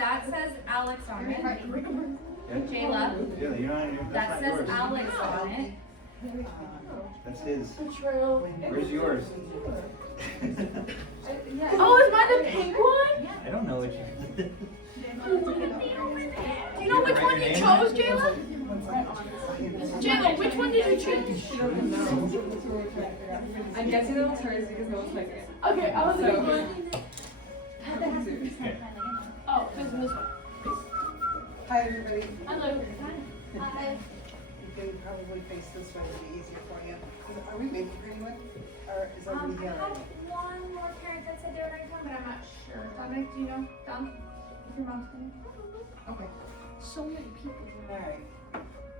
That says Alex on it. Jayla. Yeah, you're not, That says yours. Alex on it. That's his. Where's yours? Oh, is mine the pink one? I don't know what you. Do you know which one you chose, Jayla? Jayla, which one did you choose? I'm guessing it was hers because no one's like it. Okay, I was So- like, one. Okay. Oh, this one. Hi, everybody. Hello. You can probably face this way, it'll be easier for you. Are we waiting for anyone? Or is everybody I here? had one more parent that said they were going to come, but I'm not sure. Dominic, do you know? Dom? If your mom's coming? Okay. So many people. All right.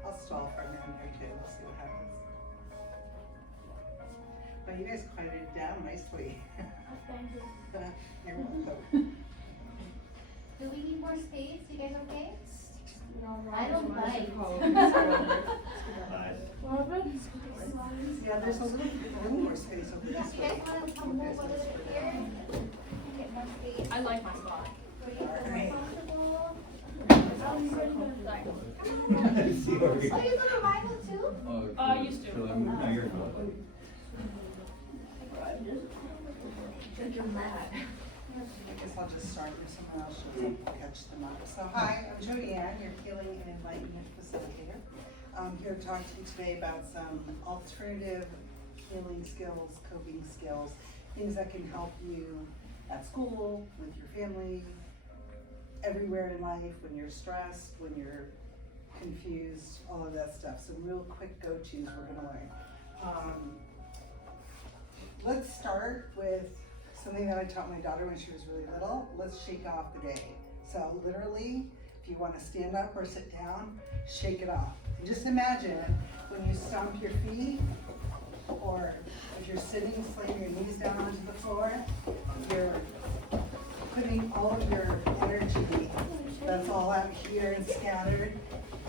I'll stall for a minute or two. We'll see what happens. But you guys quieted it down nicely. Thank you. You're welcome. Do we need more space? You guys okay? No, I don't bite. Bye. Yeah, there's a little more space over You this guys way. want to come move a little bit here? Get more space. I like my spot. Where you feel more Alright. comfortable. See where we Oh, you go to Rival too? I used to. No, you're fine. I guess I'll just start with someone else should catch them up. So hi, I'm Jody Anne, your Healing and Enlightenment Facilitator. I'm here to talk to you today about some alternative healing skills, coping skills, things that can help you at school, with your family, everywhere in life, when you're stressed, when you're confused, all of that stuff. Some real quick go-tos we're gonna learn. Let's start with something that I taught my daughter when she was really little. Let's shake off the day. So literally, if you want to stand up or sit down, shake it off. And just imagine when you stomp your feet, or if you're sitting, slaying your knees down onto the floor, you're putting all of your energy that's all out here and scattered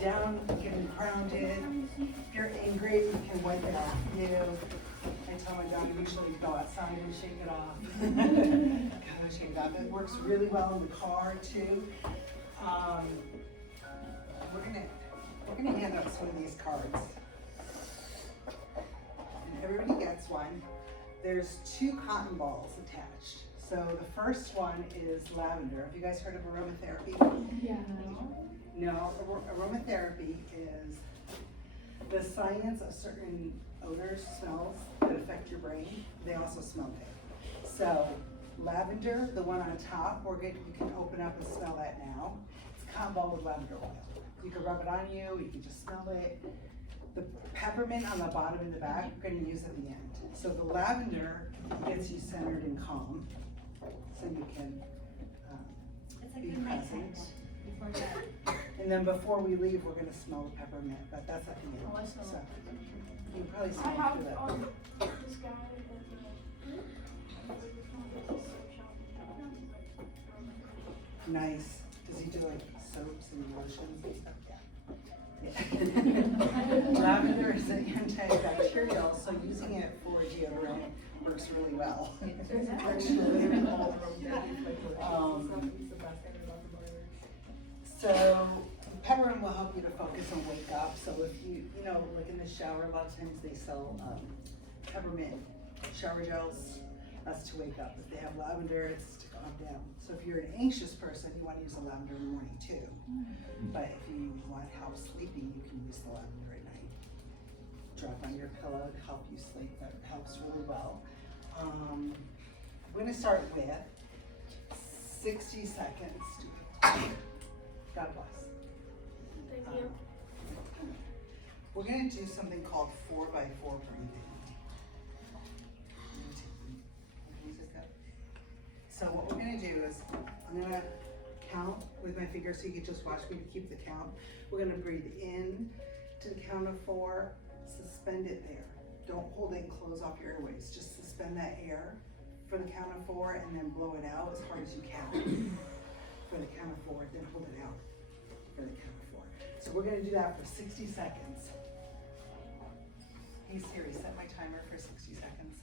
down, getting grounded. If you're angry, you can wipe it off you. I tell my daughter usually go outside and shake it off. Go shake it off. It works really well in the car too. We're gonna hand out some of these cards. And everybody gets one. There's 2 cotton balls attached. So the first one is lavender. Have you guys heard of aromatherapy? Yeah. No, aromatherapy is the science of certain odors, smells that affect your brain. They also smell good. So lavender, the one on top, you can open up and smell that now. It's cotton ball with lavender oil. You can rub it on you, you can just smell it. The peppermint on the bottom and the back, we're gonna use at the end. So the lavender gets you centered and calm, so you can It's be present. And then before we leave, we're gonna smell the peppermint, but that's at the end. Oh, I smell So it. you can probably I smell have through that. this guy. Nice. Does he do like soaps and lotions and stuff? Yeah. Lavender is antibacterial, so using it for deodorant works really well. Actually, so peppermint will help you to focus and wake up. So if you like in the shower, a lot of times they sell peppermint shower gels. That's to wake up. If they have lavender, it's to calm down. So if you're an anxious person, you want to use the lavender in the morning too. But if you want help sleeping, you can use the lavender at night. Drop on your pillow to help you sleep. That helps really well. I'm going to start with 60 seconds. God bless. Thank you. We're going to do something called 4x4 breathing. So what we're going to do is, I'm going to count with my fingers so you can just watch me to keep the count. We're going to breathe in to the count of 4, suspend it there. Don't hold it and close off your airways. Just suspend that air for the count of 4 and then blow it out as hard as you can for the count of 4, then hold it out for the count of 4. So we're going to do that for 60 seconds. Hey Siri, set my timer for 60 seconds.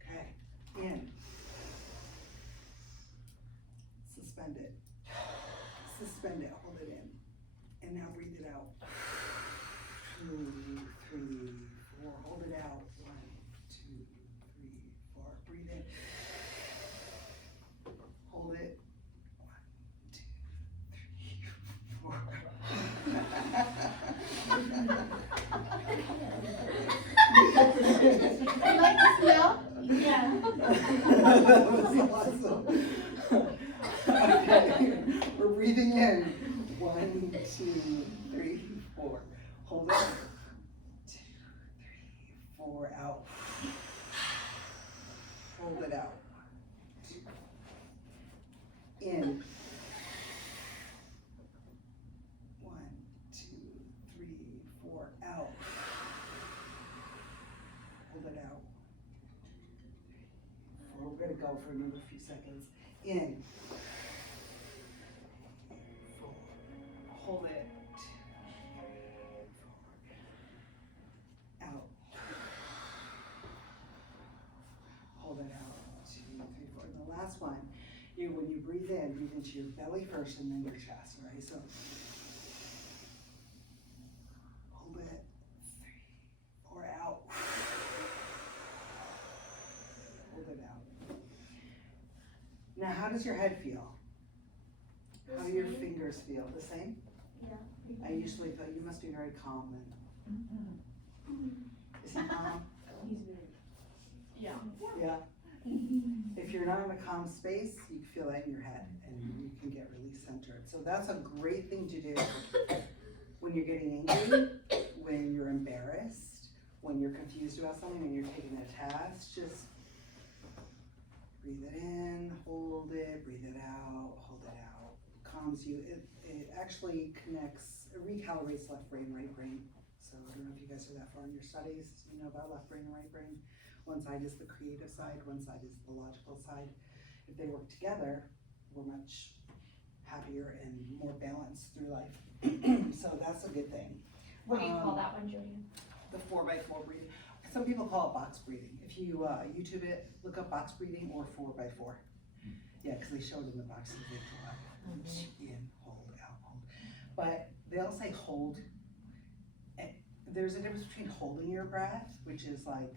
Okay, in. suspend it. Suspend it, hold it in. And now breathe it out. 2, 3, 4, hold it out. 1, 2, 3, 4, breathe in. Hold it. 1, 2, 3, 4. You like the smell? Yeah. That was awesome. Okay, we're breathing in. 1, 2, 3, 4. Hold it. 2, 3, 4. Out. Hold it out. In. 1, 2, 3, 4. Out. Hold it out. We're gonna go for another few seconds. In. 4. Hold it. 2, 3, 4. Out. Hold it out. 2, 3, 4. And the last one, when you breathe into your belly first and then your chest, right? So hold it. 3, 4. Out. Hold it out. Now, how does your head feel? How do your fingers feel? The same? Yeah. I usually thought you must be very calm then. Is he calm? Yeah. Yeah. If you're not in a calm space, you feel that in your head and you can get really centered. So that's a great thing to do when you're getting angry, when you're embarrassed, when you're confused about something, when you're taking a test. Just breathe it in, hold it, breathe it out, hold it out. Calms you. It actually connects, it recalibrates left brain, right brain. So I don't know if you guys are that far in your studies, you know about left brain and right brain. One side is the creative side, one side is the logical side. If they work together, we're much happier and more balanced through life. So that's a good thing. What do you call that one, Jody? The 4x4 breathing. Some people call it box breathing. If you YouTube it, look up box breathing or 4x4. Yeah, because they show it in the boxes they pull out. In, hold, out, hold. But they all say hold. And there's a difference between holding your breath, which is like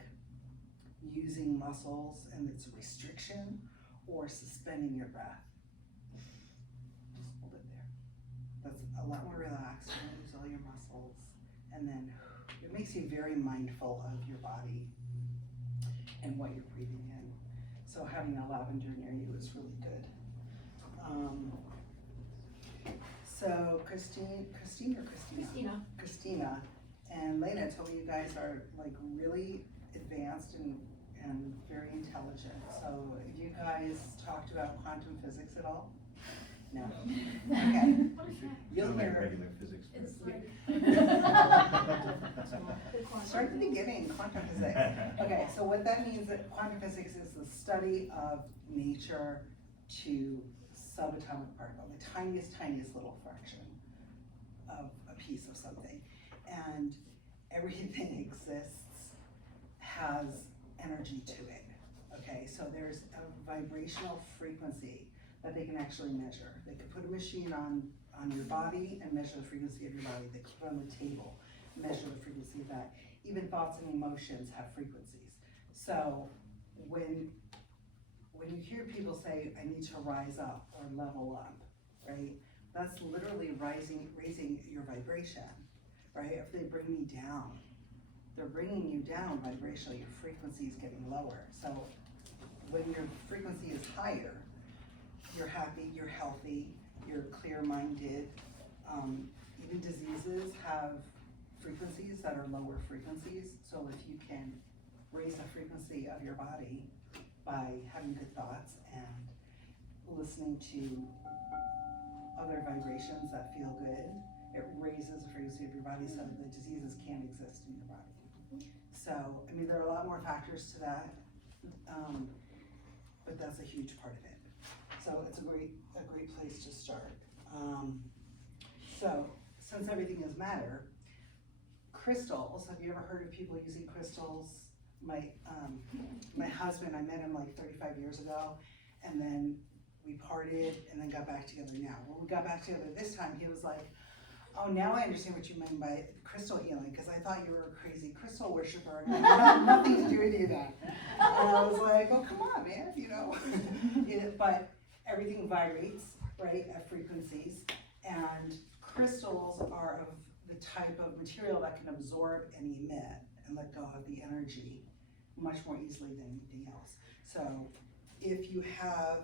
using muscles and it's a restriction, or suspending your breath. Just hold it there. That's a lot more relaxed. You don't use all your muscles. And then it makes you very mindful of your body and what you're breathing in. So having a lavender near you is really good. So Christina and Lena told me you guys are like really advanced and very intelligent. So have you guys talked about quantum physics at all? No. Okay. You'll Sound like hear. regular physics. It's like. Start at the beginning, quantum physics. Okay, so what that means that quantum physics is the study of nature to subatomic particle, the tiniest little fraction of a piece of something. And everything exists has energy to it. Okay, so there's a vibrational frequency that they can actually measure. They could put a machine on your body and measure the frequency of your body. They could put it on the table, measure the frequency of that. Even thoughts and emotions have frequencies. So when you hear people say, I need to rise up or level up, right? That's literally raising your vibration, right? If they bring me down, they're bringing you down vibrationally, your frequency is getting lower. So when your frequency is higher, you're happy, you're healthy, you're clear-minded. Even diseases have frequencies that are lower frequencies. So if you can raise the frequency of your body by having good thoughts and listening to other vibrations that feel good, it raises the frequency of your body so that the diseases can't exist in your body. So, I mean, there are a lot more factors to that, but that's a huge part of it. So it's a great place to start. So, since everything is matter, crystals, have you ever heard of people using crystals? My husband, I met him like 35 years ago, and then we parted and then got back together now. When we got back together this time, he was like, oh, now I understand what you mean by crystal healing, because I thought you were a crazy crystal worshiper and I had nothing to do with any of that. And I was like, oh, come on, man, you know. But everything vibrates, right, at frequencies, and crystals are of the type of material that can absorb and emit and let go of the energy much more easily than anything else. So if you have,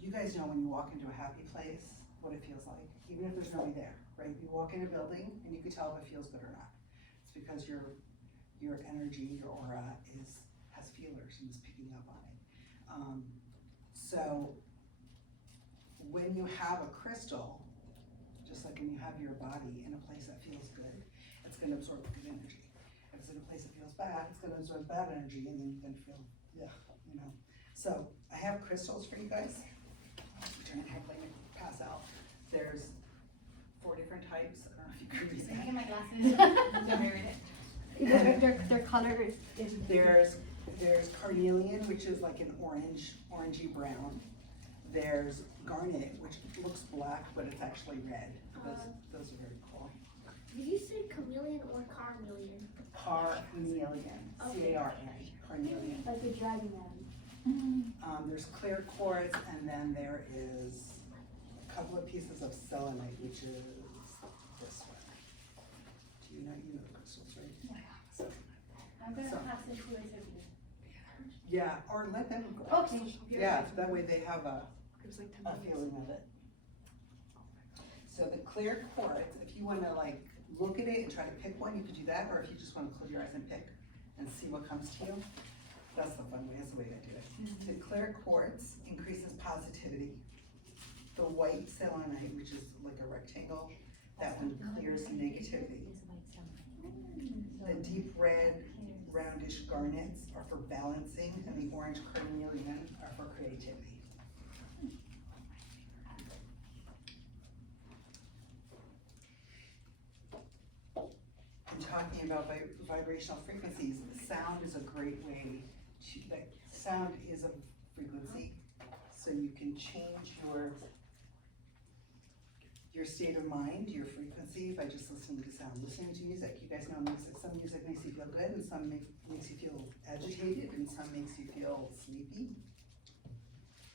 you guys know when you walk into a happy place, what it feels like, even if there's nobody there, right? You walk in a building and you can tell if it feels good or not. It's because your energy, your aura has feelers and is picking up on it. So when you have a crystal, just like when you have your body in a place that feels good, it's gonna absorb good energy. If it's in a place that feels bad, it's gonna absorb bad energy, and then you're gonna feel, yeah, you know. So I have crystals for you guys. Turn it halfway and pass out. There's 4 different types. I don't know if you can read Can I that. get my glasses? Let me read it. Their color is. There's carnelian, which is like an orangey brown. There's garnet, which looks black, but it's actually red. Those are very cool. Did you say chameleon or carnelian? Carnelian, C-A-R-N, carnelian. Like the dragon one. There's clear quartz, and then there is a couple of pieces of selenite, which is this one. Do you know the crystals, right? So, I'm gonna So- pass it to it. yeah, or let them. Okay. Yeah, that way they have a It was like 10 a minutes. feeling of it. So the clear quartz, if you wanna like look at it and try to pick one, you could do that, or if you just wanna close your eyes and pick and see what comes to you, that's the fun way, that's the way I do it. The clear quartz increases positivity. The white selenite, which is like a rectangle, that one clears negativity. The deep red roundish garnets are for balancing, and the orange carnelian are for creativity. And talking about vibrational frequencies, sound is a great way to, like, sound is a frequency, so you can change your state of mind, your frequency, by just listening to sound, listening to music. You guys know music, some music makes you feel good, and some makes you feel agitated, and some makes you feel sleepy.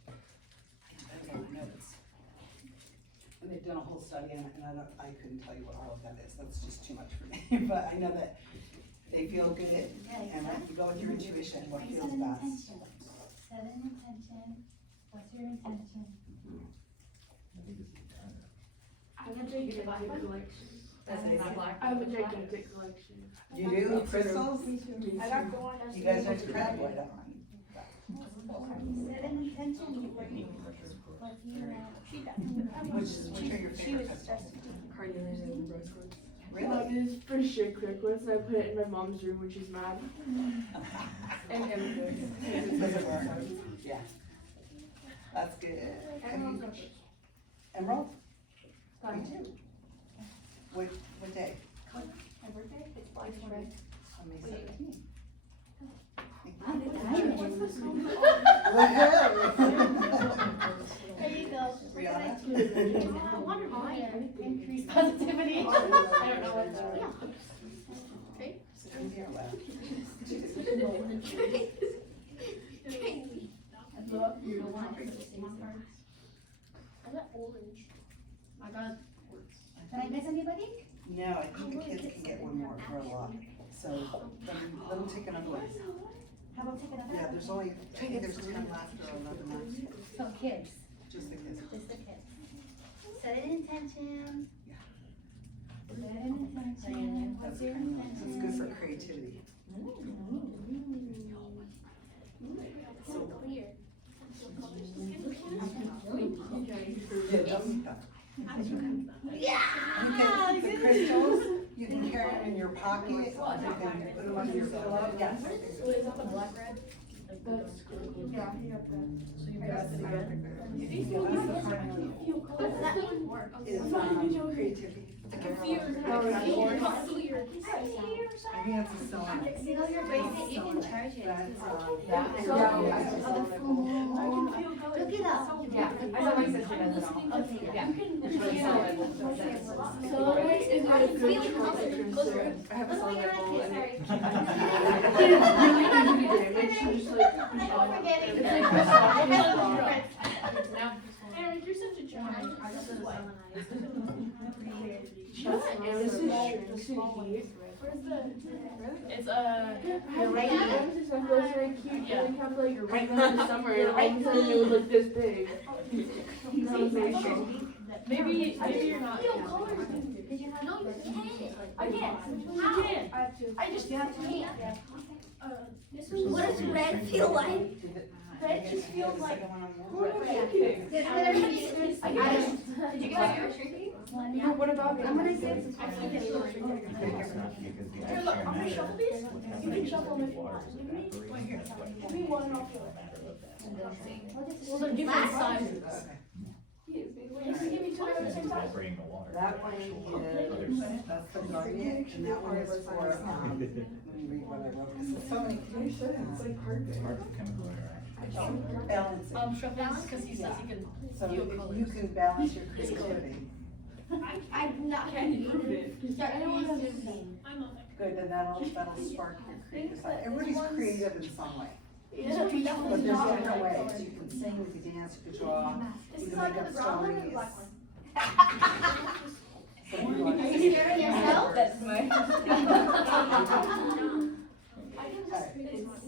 It depends on the notes. And they've done a whole study on it, and I couldn't tell you what all of that is, that's just too much for me, but I know that they feel good, and when you go with your intuition, what feels best. Set an intention. What's your intention? I have a gigantic collection. That's amazing. I have a gigantic collection. You do, of crystals? I got the one. You guys have to graduate on. Set an intention. What do you she does. Which are your She favorite was crystals? stressed. Carnelian and rose quartz. Really? It is for shit crystals, and I put it in my mom's room when she's mad. And amethyst. Does it work? Yeah. That's good. Emerald? Me too. What day? My birthday? It's Black Friday. On May 17th. There you go. Rihanna? I wonder why. Increase positivity. I don't know what that is. Okay. Here, well. I got orange. I got. Can I miss anybody? No, I think the kids can get one more for a lot. So let them take another one. How about take another? Yeah, there's only, I think there's 10 left or 11 left. So kids, Just the kids. just the kids. Set an intention. Yeah. Set an intention. What's your intention? It's good for creativity. So clear. Yeah, don't. Yeah! The crystals, you can carry them in your pocket, you can put them under your pillow. Yes. So is that the black red? Like that's Yeah. so you got it again. That's the carnelian. What does that mean? Is creativity. Confused. I think that's a selenite. You know your bracelet, you can charge it. That's, Look it up. I know my sister does it all. Okay, Yeah. you can, It's really yeah. solid. So, like, Is it I a can good feel it chocolate closer. syrup? I have a Oh my solid God, bowl and sorry. it's really easy to damage. You just like, I'm forgetting. it's like the softest rock. Eric, you're such a child. This is shrinks in heat. Where's the? It's I have right like here. ones that stuff goes very cute. Yeah. And we have like right now in the summer and all of a sudden it was like this big. That was very strange. maybe you're not. Did you have? No, you can't. I can't. How? You can't. I just Can't. this What does red feel like? Red just feels like. Did you guys ever shrinking? No, what about I'm gonna say. It's not because the Here, look, I'm gonna shuffle these. You can shuffle them if you want. Give me one and I'll feel it. Well, they're different sizes. You can give me two of the same size. That one is, that's the garnet, and that one is for, let me read what I wrote, because there's so many It's like hard. balancing. Shuffle because he says he can. So if you can balance your creativity, I'm not ready. Start using. I'm not. good, then that'll spark your creative side. Everybody's creative in some way, Yeah. but there's different ways. You can sing, you can dance, you can draw, This you is can on make up the brown one or the stories. black one? Some people are- Are you scaring yourself? That's my.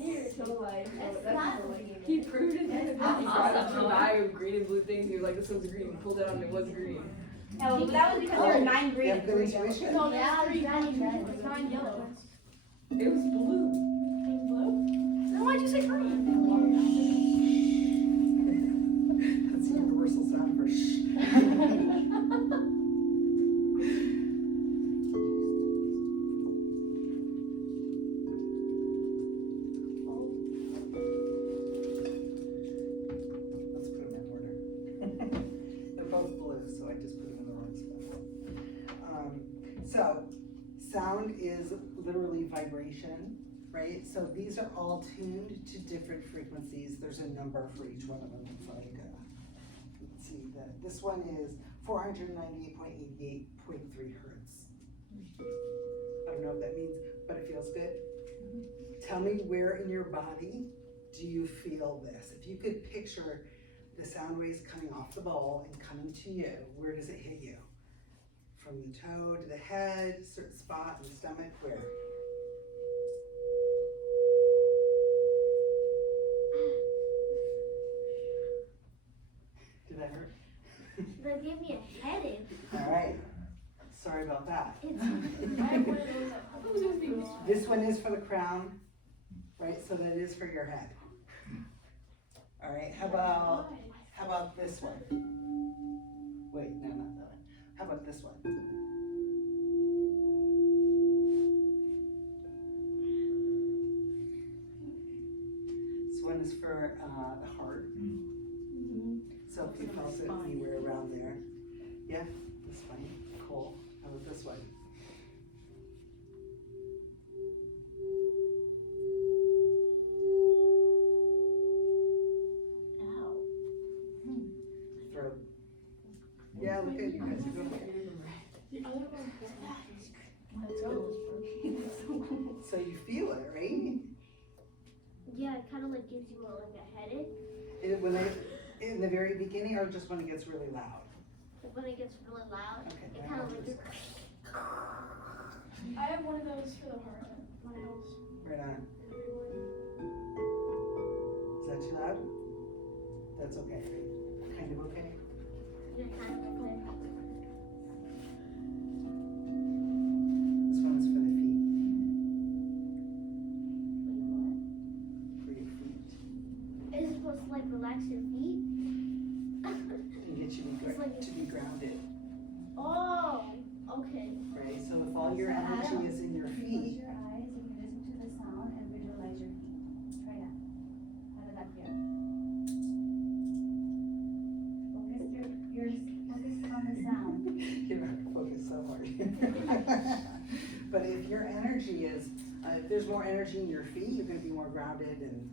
It's so like, It's that's not so like. weird. He proved it. He brought up a bag of green and blue things. He was like, this one's green. He pulled it out and it was green. No, that was because there were 9 You green have and good 3 yellow. intuition. No, Yeah, there's three. 9 red. There's 9 yellow. It was blue. Blue? Then why'd you say green? That's the universal sound for shh. Let's put them in order. They're both blue, so I just put them in the wrong spot. So, sound is literally vibration, right? So these are all tuned to different frequencies. There's a number for each one of them. It's like, let's see, this one is 498.88.3 hertz. I don't know what that means, but it feels good. Tell me where in your body do you feel this? If you could picture the sound waves coming off the bowl and coming to you, where does it hit you? From the toe to the head, certain spot in the stomach, where? Did that hurt? That gave me a headache. All right. Sorry about that. It's I have one of those at home. This one is for the crown, right? So that is for your head. All right. How about this one? Wait, no, not that one. How about this one? This one is for the heart. So if you felt it anywhere around there. Yeah, this one. Cool. How about this one? ow. Throat. Yeah, look at you guys. You're doing okay. The other one. So you feel it, right? Yeah, it kind of like gives you like a headache. In the very beginning, or just when it gets really loud? Like when it gets really loud, Okay. it kind of like. I have one of those for the heart. My house. Right on. Is that too loud? That's okay. Kind of okay. Yeah, kind of like This one is for the feet. Wait, what? For your feet. Is it supposed to like relax your feet? And get you to be grounded. Oh, okay. Right? So if all your energy is in your Close feet, your eyes and you listen to the sound and visualize your feet. Try that. How did that feel? Focus on the sound. you don't have to focus so hard. But if your energy is, if there's more energy in your feet, you're going to be more grounded and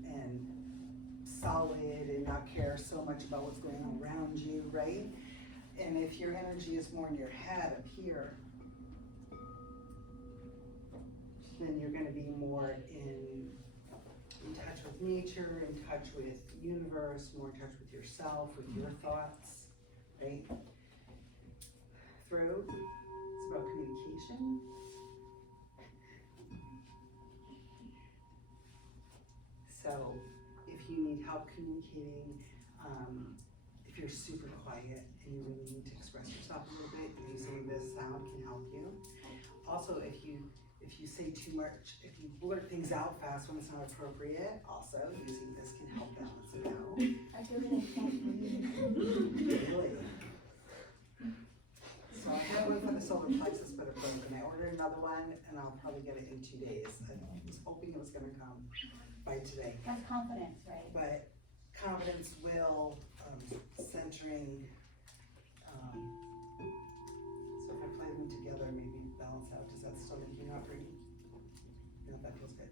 solid and not care so much about what's going on around you, right? And if your energy is more in your head up here, then you're gonna be more in touch with nature, in touch with the universe, more in touch with yourself, with your thoughts, right? Throat, it's about communication. So if you need help communicating, if you're super quiet and you really need to express yourself a little bit, using this sound can help you. Also, if you say too much, if you blurt things out fast when it's not appropriate, also using this can help balance it out. I feel like I can't breathe. Really. So I have one for the solar plexus, but I'm gonna order another one and I'll probably get it in 2 days. I was hoping it was gonna come by today. That's confidence, right? But confidence, will, centering, so if I play them together, maybe balance out. Does that still make you not breathe? No, that feels good.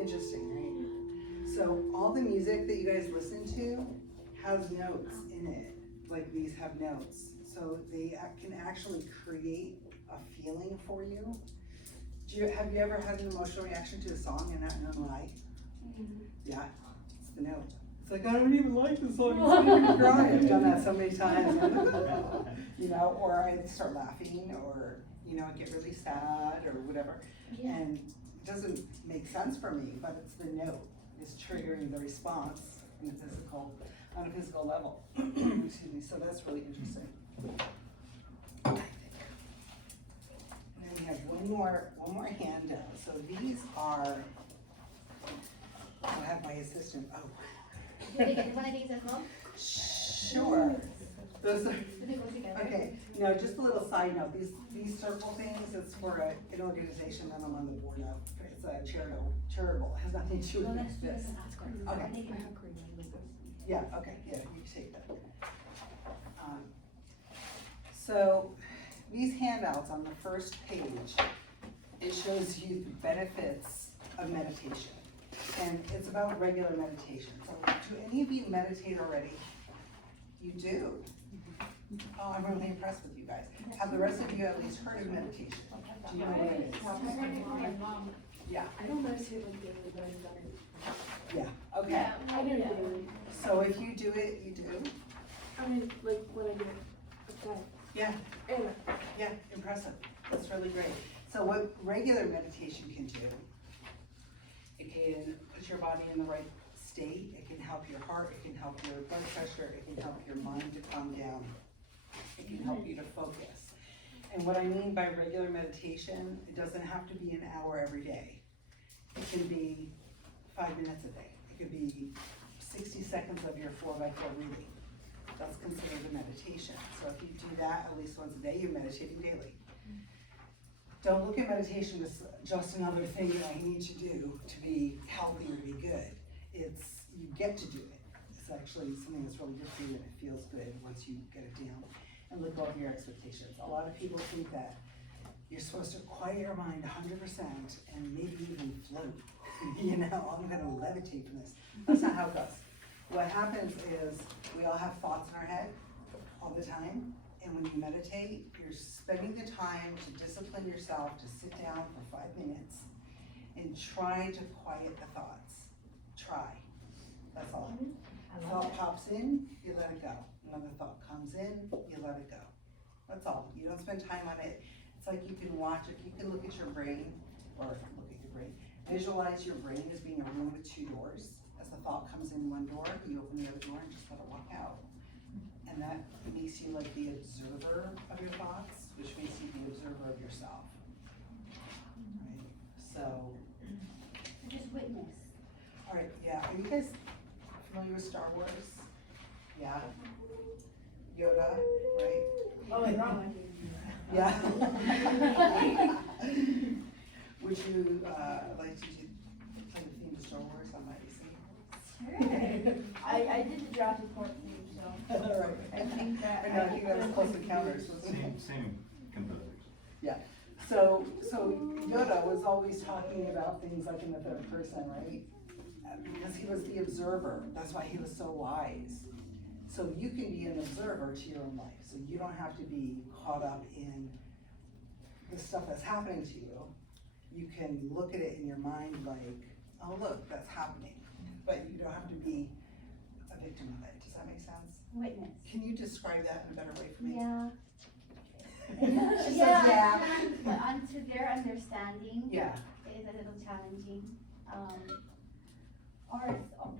Interesting, right? So all the music that you guys listen to has notes in it. Like these have notes. So they can actually create a feeling for you. Have you ever had an emotional reaction to a song and not known why? Yeah, it's the note. It's like, I don't even like the song, it's making me cry. I've done that so many times. You know, or I start laughing, or, you know, I get really sad or whatever. Yeah. And it doesn't make sense for me, but it's the note. It's triggering the response on a physical level. Excuse me, so that's really interesting. And then we have one more handout. So these are, I'll have my assistant, Do they get one of these as well? sure. Those are, Do they go together? okay, no, just a little side note, these circle things, it's for an organization that I'm on the board of. It's a charitable, it has nothing to do Well, with that's this. good. That's great. Okay. I think I have green. Yeah, okay, yeah, you can take that. So these handouts on the first page, it shows you the benefits of meditation. And it's about regular meditation. So do any of you meditate already? You do? Oh, I'm really impressed with you guys. Have the rest of you at least heard of meditation? Do you know what it is? Yeah, I don't meditate like daily, but I've done it. yeah, okay. I do it daily. So if you do it, you do? I mean, like when I get upset. Yeah. And Yeah, impressive. That's really great. So what regular meditation can do, it can put your body in the right state. It can help your heart. It can help your blood pressure. It can help your mind to calm down. It can help you to focus. And what I mean by regular meditation, it doesn't have to be an hour every day. It can be 5 minutes a day. It could be 60 seconds of your 4x4 breathing. That's considered a meditation. So if you do that at least once a day, you're meditating daily. Don't look at meditation as just another thing that I need to do to be healthy or be good. It's, you get to do it. It's actually something that's really good for you and it feels good once you get it down and look over your expectations. A lot of people think that you're supposed to quiet your mind 100% and maybe even float. You know, I'm gonna levitate from this. That's not how it goes. What happens is we all have thoughts in our head all the time, and when you meditate, you're spending the time to discipline yourself to sit down for 5 minutes and try to quiet the thoughts. Try. That's all. Thought pops in, you let it go. Another thought comes in, you let it go. That's all. You don't spend time on it. It's like you can watch it, you can look at your brain, or look at your brain, visualize your brain as being a room with 2 doors. As the thought comes in one door, you open the other door and just let it walk out. And that makes you like the observer of your thoughts, which makes you the observer of yourself. Right? So, Just witness. all right, yeah, are you guys familiar with Star Wars? Yeah? Yoda, right? oh, and wrong. Yeah. Would you like to play the theme to Star Wars on my AC? I did the draft report for you, so All right. I think that. I know, I think that was Close Encounters, wasn't it? Same composers. Yeah. So Yoda was always talking about things like in the third person, right? Because he was the observer. That's why he was so wise. So you can be an observer to your own life. So you don't have to be caught up in the stuff that's happening to you. You can look at it in your mind like, oh look, that's happening. But you don't have to be a victim of it. Does that make sense? Witness. Can you describe that in a better way for me? Yeah. She says, Yeah, yeah. I can, but unto their understanding Yeah. is a little challenging.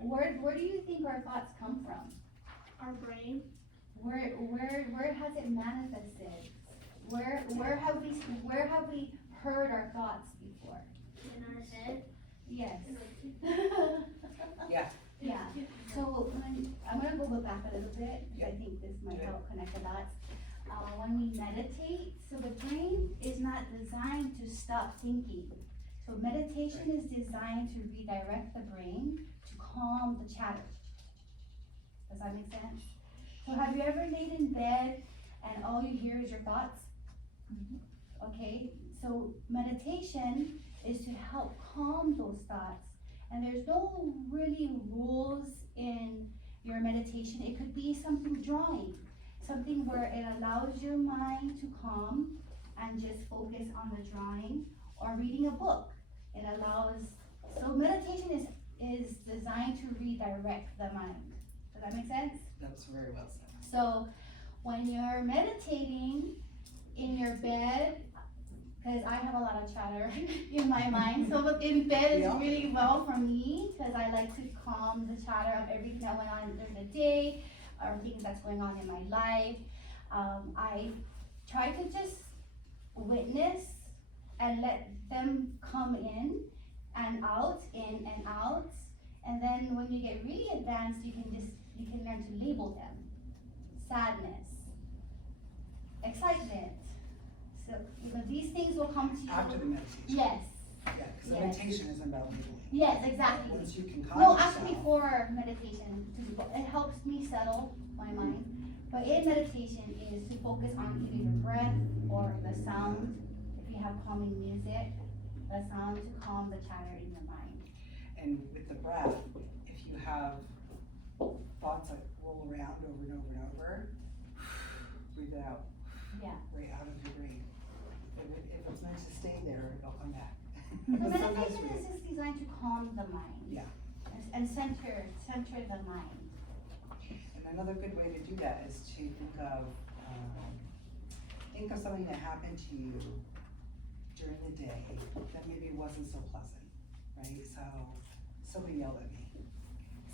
Where do you think our thoughts come from? Our brain. Where has it manifested? Where have we heard our thoughts before? In our head. Yes. Yeah. Yeah. So I'm gonna go back a little bit, because I think this might Yeah. help connect the dots. When we meditate, so the brain is not designed to stop thinking. So meditation is designed to redirect the brain to calm the chatter. Does that make sense? So have you ever laid in bed and all you hear is your thoughts? Okay, so meditation is to help calm those thoughts. And there's no really rules in your meditation. It could be something drawing, something where it allows your mind to calm and just focus on the drawing, or reading a book. It allows, so meditation is designed to redirect the mind. Does that make sense? That's very well said. So when you're meditating in your bed, because I have a lot of chatter in my mind, so in bed is Yeah. really well for me, because I like to calm the chatter of everything that went on during the day, or things that's going on in my life. I try to just witness and let them come in and out, and then when you get really advanced, you can learn to label them. Sadness, excitement. So, these things will come to you. After the meditation. Yes, Yeah, because Yes. meditation isn't about labeling. yes, exactly. Once you can calm No, yourself. actually before meditation, it helps me settle my mind. But in meditation is to focus on either your breath or the sound. If you have calming music, the sound to calm the chatter in your mind. And with the breath, if you have thoughts that roll around over and over and over, breathe it out. Yeah. Right out of your brain. If it's meant to stay there, it'll come back. So Sometimes meditation we- is just designed to calm the mind. Yeah. And center the mind. And another good way to do that is to think of something that happened to you during the day that maybe wasn't so pleasant, right? So somebody yelled at me.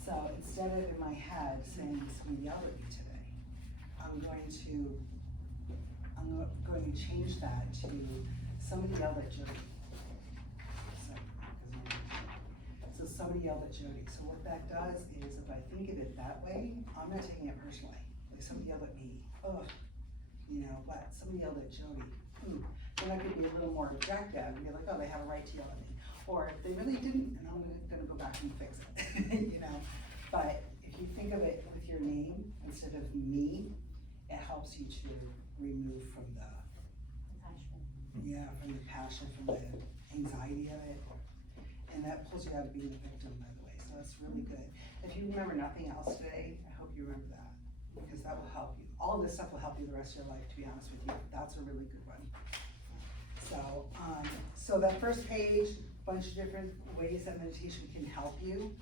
So instead of in my head saying somebody yelled at me today, I'm going to change that to somebody yelled at Jody. So somebody yelled at Jody. So what that does is, if I think of it that way, I'm not taking it personally. Like somebody yelled at me, ugh, but somebody yelled at Jody. Then I could be a little more objective and be like, oh, they have a right to yell at me. Or if they really didn't, and I'm gonna go back and fix it, But if you think of it with your name instead of me, it helps you to remove from the passion, from the anxiety of it. And that pulls you out of being a victim, by the way, so that's really good. If you remember nothing else today, I hope you remember that, because that will help you. All of this stuff will help you the rest of your life, to be honest with you. That's a really good one. So that first page, bunch of different ways that meditation can help you.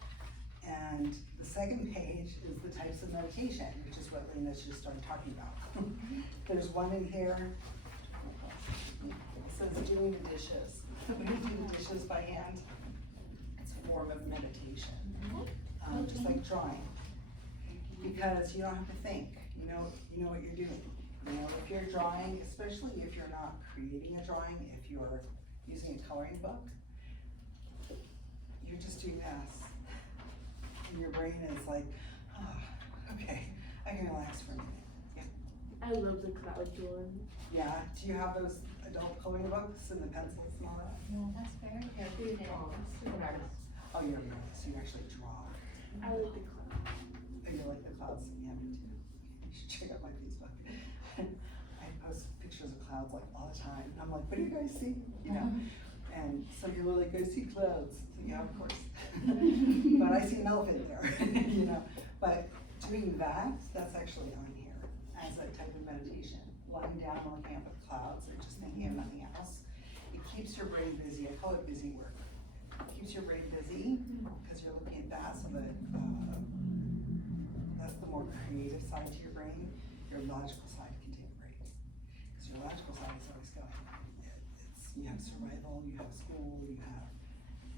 And the second page is the types of meditation, which is what Lena just started talking about. There's one in here, it says doing the dishes. When you do the dishes by hand, it's a form of meditation, just like drawing. Because you don't have to think, you know what you're doing. If you're drawing, especially if you're not creating a drawing, if you're using a coloring book, you're just doing this. And your brain is like, oh, okay, I can relax for a minute. Yeah. I love the cloud drawing. Yeah, do you have those adult coloring books and the pencils and all that? Yeah, that's very good. Oh, you're an artist, so you actually draw. I like the cloud. Oh, you like the clouds? Yeah, me too. You should check out my Facebook. I post pictures pictures of clouds like all the time. And I'm like, what do you guys see? You know? And some people are like, I see clouds. So, yeah, of course. But I see an elephant there, you know. But doing that, that's actually on here as a type of meditation. Lying down, looking up at the clouds, or just thinking of nothing else. It keeps your brain busy. I call it busy work. It keeps your brain busy because you're looking at that. So that that's the more creative side to your brain. Your logical side can take a break because your logical side is always going. You have survival, you have school, you have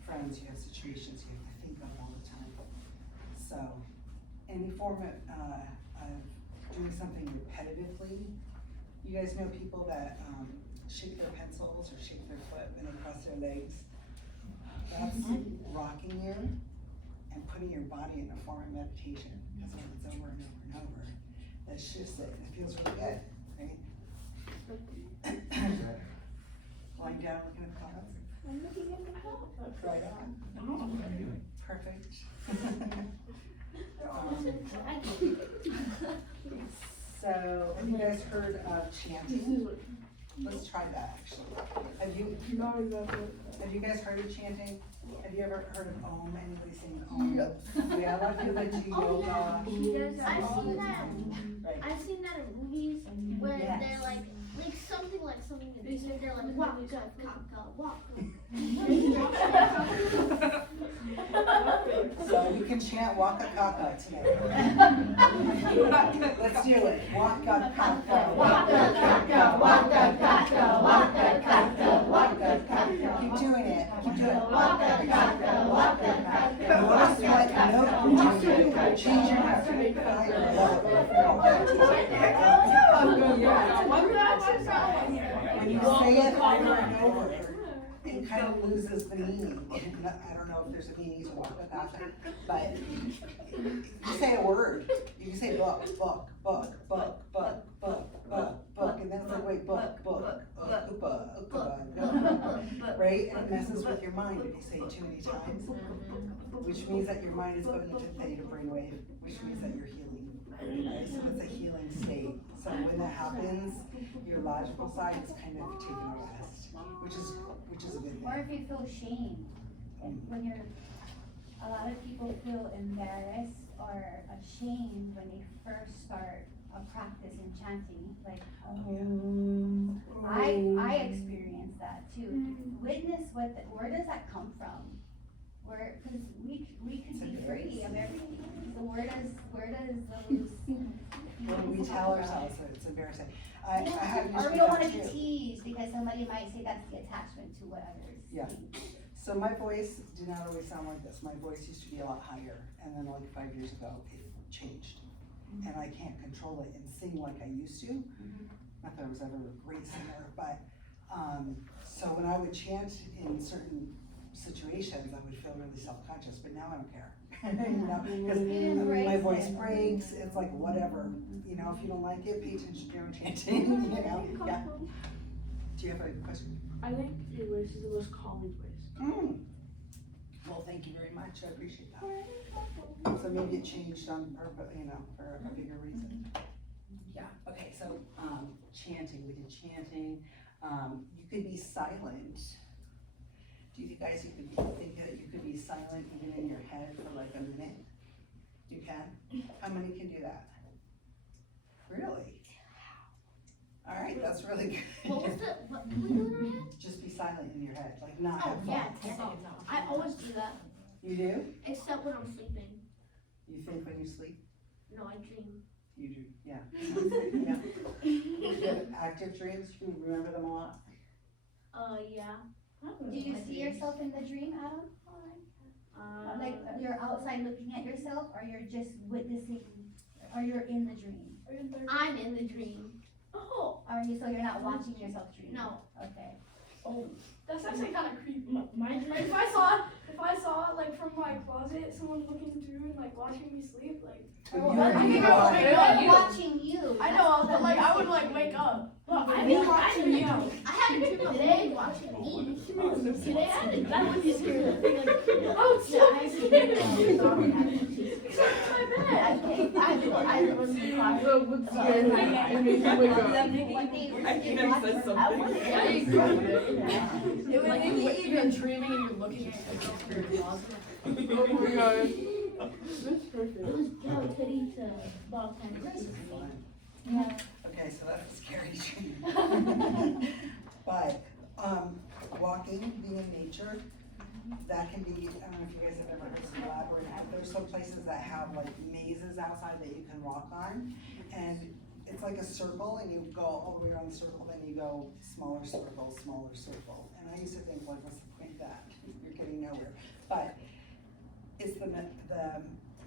friends, you have situations you have to think of all the time. So any form of doing something repetitively. You guys know people that shake their pencils or shake their foot and they cross their legs. That's rocking you and putting your body in a form of meditation. Because when it's over and over and over, that's just it. It feels really good, right? Lying down, looking at the clouds. I'm looking at the clouds. Right on. What are you doing? Perfect. So, have you guys heard of chanting? Let's try that actually. Have you guys heard of chanting? Have you ever heard of Om? Anybody saying Om? Yeah, a lot of people that do yoga. I've seen that in movies where Yes. they're like something they're like waka kaka waka. So we can chant Waka Kaka today. Let's do it. Waka Kaka, Waka Kaka, Waka Kaka, Waka Kaka, Waka Kaka. Keep doing it. Keep doing it. Waka Kaka, Waka Kaka. Notice what note you're doing. Change your note. Higher, lower. When you say it over and over, it kind of loses the meaning. I don't know if there's a meaning to Waka Kaka, but you say a word. You can say book, book, book, book, book, book, book, book, and then it's like, wait, book, book, right? And it messes with your mind if you say it too many times, which means that your mind is going into theta brainwave, which means that you're healing. Right? So it's a healing state. So when that happens, your logical side is kind of taking a rest, which is a good Or thing. if you feel shame, when a lot of people feel embarrassed or ashamed when they first start a practice in chanting, like, I experienced that too. Witness where does that come from? Because we can be free of everything. So where does those When we tell ourselves that it's embarrassing. I had or we don't want to be teased because somebody might say that's the attachment to whatever. Yeah. So my voice did not always sound like this. My voice used to be a lot higher, and then like 5 years ago, it changed. And I can't control it and sing like I used to. Not that I was ever a great singer, but so when I would chant in certain situations, I would feel really self-conscious, but now I don't care. You know, because my voice breaks, it's like whatever. You know, if you don't like it, pay attention to your own chanting, you know? Yeah. Do you have a question? I think your voice is the most calming voice. Well, thank you very much, I appreciate that. So maybe it changed on purpose, you know, for a bigger reason. Yeah, okay, so, chanting, we did chanting. You could be silent. Do you guys think that you could be silent even in your head for like a minute? You can? How many can do that? Really? All right, that's really good. What can we do in our head? Just be silent in your head, like not Oh have yeah, thoughts. I always do that, You do? except when I'm sleeping. You think when you sleep? No, I dream. You do, yeah. Yeah. You have active dreams, you remember them a lot? Yeah. Do you see yourself in the dream, Adam? Like you're outside looking at yourself, or you're just witnessing, or you're in the dream? I'm in the dream. Oh, So you're not watching yourself dream? No. Okay. that's actually kind of creepy. Like if I saw like from my closet someone looking through and like watching me sleep, like But Oh, you I would think be I was alive. wake up. Watching you. I know, but like I would like wake up. Look, I'm watching you. I had a dream of Meg watching me. Today I did. That would be scary. Like, oh, it's so I scary. I was in class. up with scared and made you wake up. What they, I think I said something. Yeah, you got it. It would make you even dreaming and you're looking at yourself for your closet. Oh my god. That's perfect. It was titty to ball kind of Fun. Yeah. Okay, so that's a scary dream. But, walking, being in nature, that can be, I don't know if you guys have ever heard of some labyrinth, but there's some places that have like mazes outside that you can walk on. And it's like a circle and you go all the way around the circle, then you go smaller circle, smaller circle. And I used to think, like, what's the point of that? You're getting nowhere. But it's the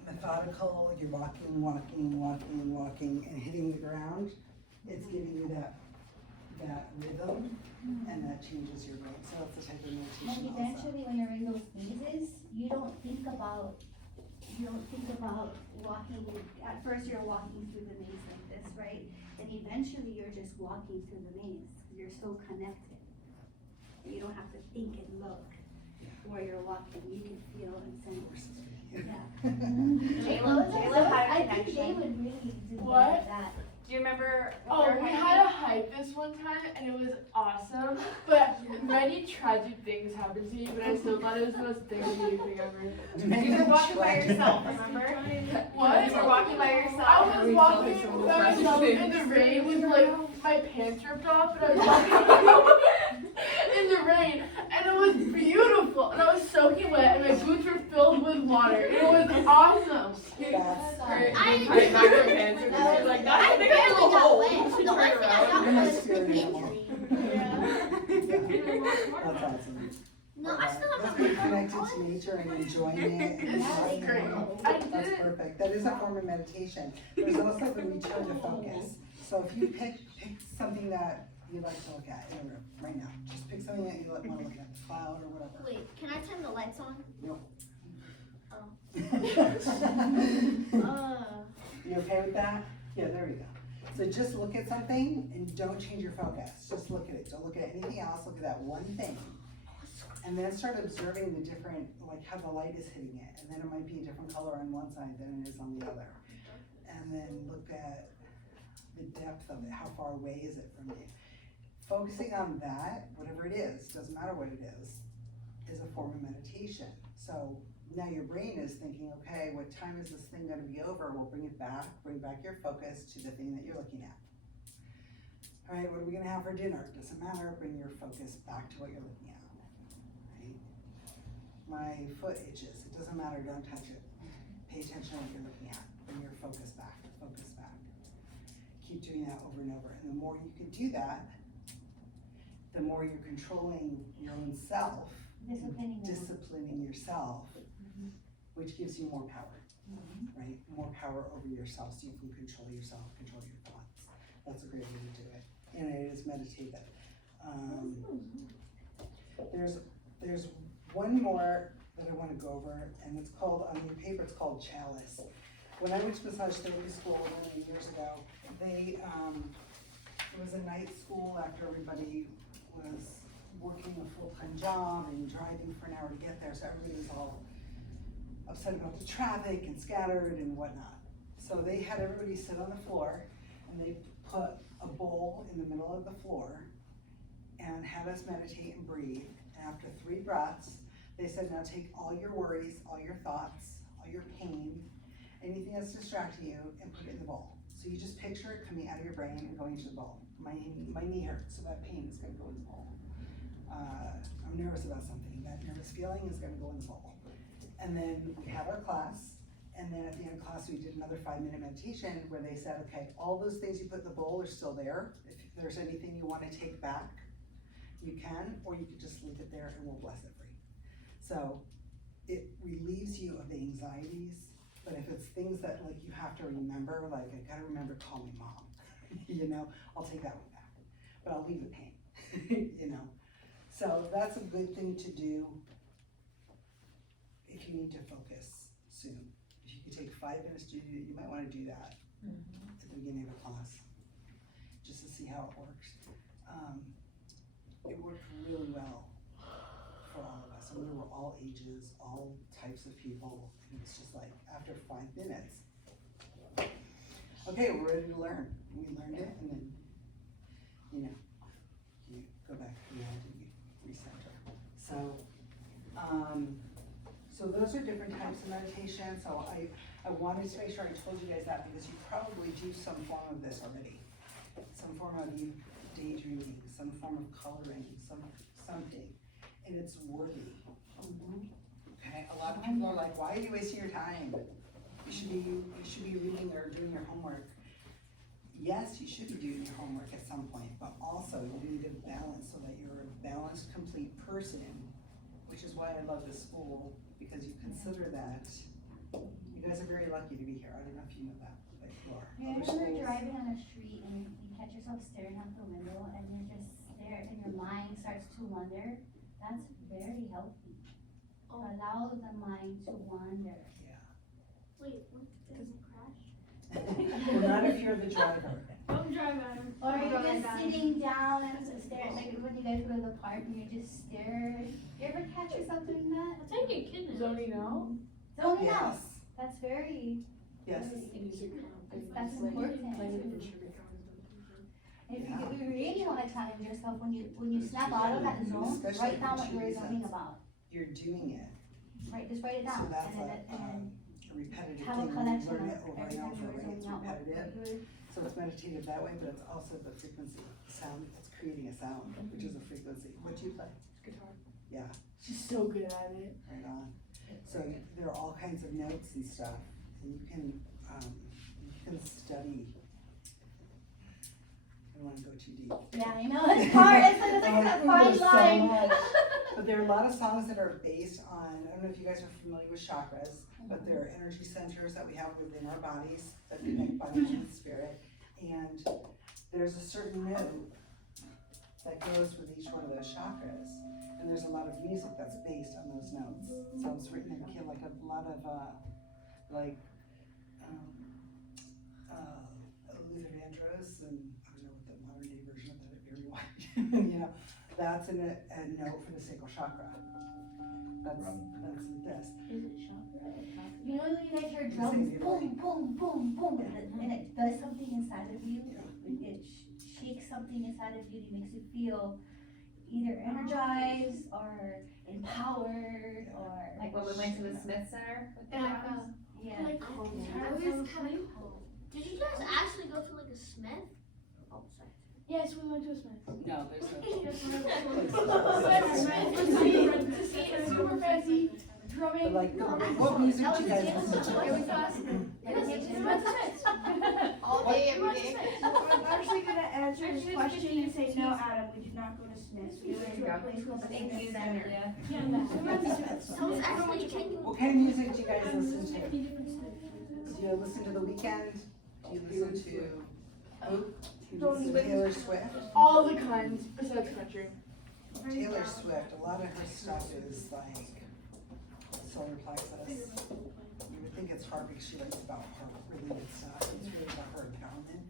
methodical, you're walking, and hitting the ground. It's giving you that rhythm, and that changes your brain. So that's the type of And meditation also. eventually, when you're in those mazes, you don't think about walking, at first you're walking through the maze like this, right? And eventually you're just walking through the maze, because you're so connected. You don't have to think and look where you're walking, you can feel and sense. Yeah. J-Lo had a I think they connection. would really do What? that. Do you remember? when Oh, were we hiking? had a hike this one time and it was awesome, but many tragic things happened to me, but I still thought it was the most therapeutic thing ever. You were walking by yourself, remember? What? You were walking by yourself. I was walking by myself in the rain with like my pants ripped off and I was walking in the rain and it was beautiful and I was soaking wet and my boots were filled with water. It was awesome. That's, Right, I- you tighten back your pants and you're like, that's a big little hole. You should turn around. you're my spirit animal. Yeah. That's awesome. No, I still That's have being connected to nature and enjoying it. and This is enjoying great. it. I did That's it. perfect. That is a form of meditation. There's also the return to focus. So if you pick something that you like to look at in a room right now, just pick something that you want to look at, the cloud or whatever. Wait, can I turn the lights on? You okay with that? Yeah, there we go. So just look at something and don't change your focus. Just look at it. Don't look at anything else. Look at that one thing. And then start observing the different, like how the light is hitting it. And then it might be a different color on one side than it is on the other. And then look at the depth of it. How far away is it from you? Focusing on that, whatever it is, doesn't matter what it is a form of meditation. So now your brain is thinking, okay, what time is this thing gonna be over? We'll bring it back, bring back your focus to the thing that you're looking at. All right, what are we gonna have for dinner? Doesn't matter, bring your focus back to what you're looking at, right? My foot itches, it doesn't matter, don't touch it. Pay attention to what you're looking at, bring your focus back, focus back. Keep doing that over and over, and the more you can do that, the more you're controlling your own self, disciplining yourself, which gives you more power, right? More power over yourself so you can control yourself, control your thoughts. That's a great way to do it. And it is meditative. There's one more that I want to go over, and it's called, on your paper, it's called Chalice. When I went to massage therapy school many years ago, it was a night school after everybody was working a full-time job and driving for an hour to get there, so everybody was all upset about the traffic and scattered and whatnot. So they had everybody sit on the floor and they put a bowl in the middle of the floor and had us meditate and breathe. And after 3 breaths, they said, now take all your worries, all your thoughts, all your pain, anything that's distracting you, and put it in the bowl. So you just picture it coming out of your brain and going into the bowl. My knee hurts, so that pain is gonna go in the bowl. I'm nervous about something, that nervous feeling is gonna go in the bowl. And then we had our class, and then at the end of class, we did another 5-minute meditation where they said, okay, all those things you put in the bowl are still there. If there's anything you wanna take back, you can, or you could just leave it there and we'll bless it for you. So it relieves you of the anxieties, but if it's things that like you have to remember, like I gotta remember to call my mom, you know, I'll take that one back, but I'll leave the pain, you know. So that's a good thing to do if you need to focus soon. If you could take 5 minutes to do it, you might wanna do that at the beginning of a class, just to see how it works. It worked really well for all of us, and we were all ages, all types of people, and it's just like, after 5 minutes. okay, we're ready to learn. We learned it and then, you know, you go back to the end and you recenter. So those are different types of meditation. So I wanted to make sure I told you guys that because you probably do some form of this already. Some form of daydreaming, some form of coloring, something, and it's worthy. Okay, a lot of people are like, why are you wasting your time? You should be reading or doing your homework. Yes, you should be doing your homework at some point, but also you need to balance so that you're a balanced, complete person, which is why I love this school, because you consider that. You guys are very lucky to be here. I don't know if you know that, but you are. You're Other schools- driving on a street and you catch yourself staring out the window and you're just there and your mind starts to wander. That's very healthy. Allow the mind to wander. Yeah. Wait, what? Doesn't crash? Well, not if you're the driver. Don't drive at him. Or you're just sitting down and staring, like when you guys go to the park and you just stare. You ever catch yourself doing that? That's how you get kidnapped. Zoning out? Zoning Yes. out. That's very, Yes. that's important. If you really want to challenge yourself, when you snap out of that zone, Especially write down for what you were reasons. zoning about. You're doing it. Right, just write it So down. that's And then, a repetitive have a thing. collection Learn of it over every and time over you were again. It's zoning out what repetitive. you were. So it's meditative that way, but it's also the frequency, sound, it's creating a sound, which is a frequency. What do you play? Guitar. Yeah, She's so good at it. right on. So there are all kinds of notes and stuff, and you can study. I don't wanna go too deep. Yeah, I know, it's hard, it's like a fine There's so line. much. But there are a lot of songs that are based on, I don't know if you guys are familiar with chakras, but there are energy centers that we have within our bodies that connect body, mind, and spirit. And there's a certain note that goes with each one of those chakras. And there's a lot of music that's based on those notes. So it's written in like a lot of Lavender and I don't know what the modern day version of that is, very white. You know, that's a note for the sacral chakra. That's with this. Is it chakra? You know when you guys hear drums, boom, boom, boom, boom, and it does something inside of you? It shakes something inside of you, it makes you feel either energized or empowered or Like when we went to the Smith Center with the drums? yeah. Like, I was kind of cold. Did you guys actually go to like a Smith? Oh, sorry. Yes, we went to a Smith. No, there's no. Yes, we went to a Smith. To see a super fancy drumming. But like, what music do you guys listen to? It was awesome. We went to Smith's. All day, every day. I'm actually gonna answer this question and say, no, Adam, we did not go to Smith's. We went to a place called the Thank you, Center. Center. Yeah, we went to Smith's. So it's actually taking. What kind of music do you guys listen to? 50 different Smiths. Do you listen to The Weeknd? Do you listen to, do you Don't listen to Taylor Swift? All the kinds besides country. Taylor Swift, a lot of her stuff is like solar plexus. You would think it's hard because she writes about her really good stuff. It's really about her empowerment.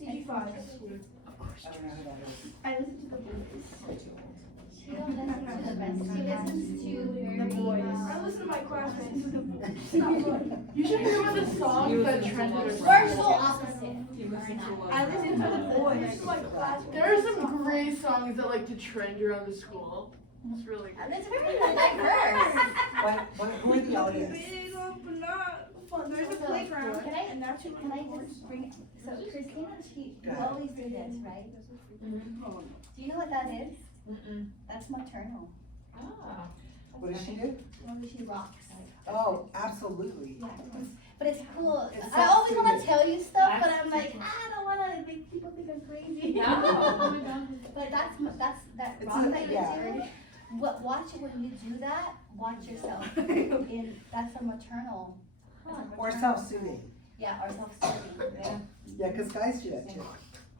CG Fox. I don't know who that is. I listened to the Blues. She don't listen to the best, she listens to very, I listened to my classmates. It's not fun. You should hear what the songs that trended. we're so opposite. I listened to the boys. Like classmates. There are some great songs that like to trend around the school. It's really good. It's very diverse. Who are the audience? Big up and not fun. There's a So, playground. Can I, And that's who can I just bring, so Christina, you always do this, right? Do you know what that is? That's maternal. Ah. What does she do? Remember, she rocks. Oh, absolutely. Yeah, but it's cool. It's I always not want to soothing. tell you stuff, but I'm like, I don't want to make people think I'm crazy. No. But that's that It's rock a- that you yeah. do. Watch it when you do that. Watch yourself. That's a maternal. Or self-soothing. Yeah, or self-soothing. Yeah, because guys do that too.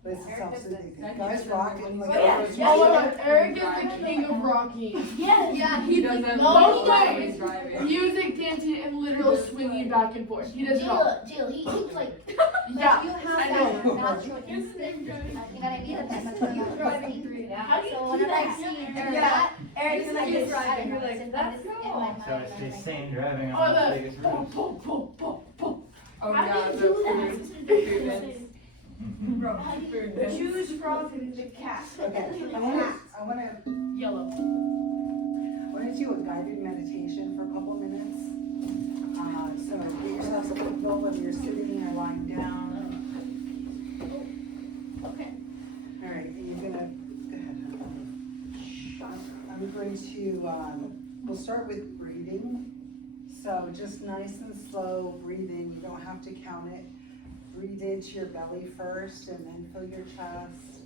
But it's self-soothing. Guys rock and like. Oh, yeah. everyone's Oh my like- god, Eric is the king of rocking. Yes. Yeah, he does doesn't no know way. when he's driving. Music, dancing, and literal swinging back and forth. He does it all. Jill, he keeps like. Yeah, You have I that know. natural instinct. You gotta be that maternal instinct. Yeah. So whenever I see Eric, Yeah. Eric, This I is just driving. I You're like, sit that's in my cool. mind, So it's and I'm just like, same driving Oh, on the the biggest boom, roads. boom, boom, boom, boom. Oh How yeah, do the you do that? food. It's Food ridiculous. Bro, How do you food bins. choose from the cat? Okay, I wanna Yellow. do a guided meditation for a couple minutes. So get yourself comfortable, whether you're sitting or lying down. Okay. All right, and you're gonna, go ahead, honey. I'm going to, we'll start with breathing. So just nice and slow breathing, you don't have to count it. Breathe into your belly first and then fill your chest.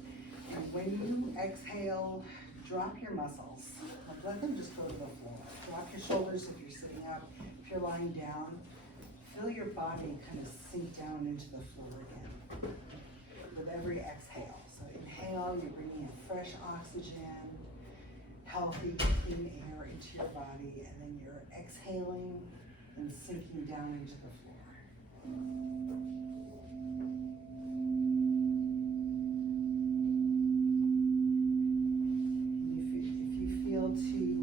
And when you exhale, drop your muscles. Like, let them just go to the floor. Drop your shoulders if you're sitting up. If you're lying down, feel your body kind of sink down into the floor again with every exhale. So inhale, you're bringing in fresh oxygen, healthy, clean air into your body, and then you're exhaling and sinking down into the floor. If you feel too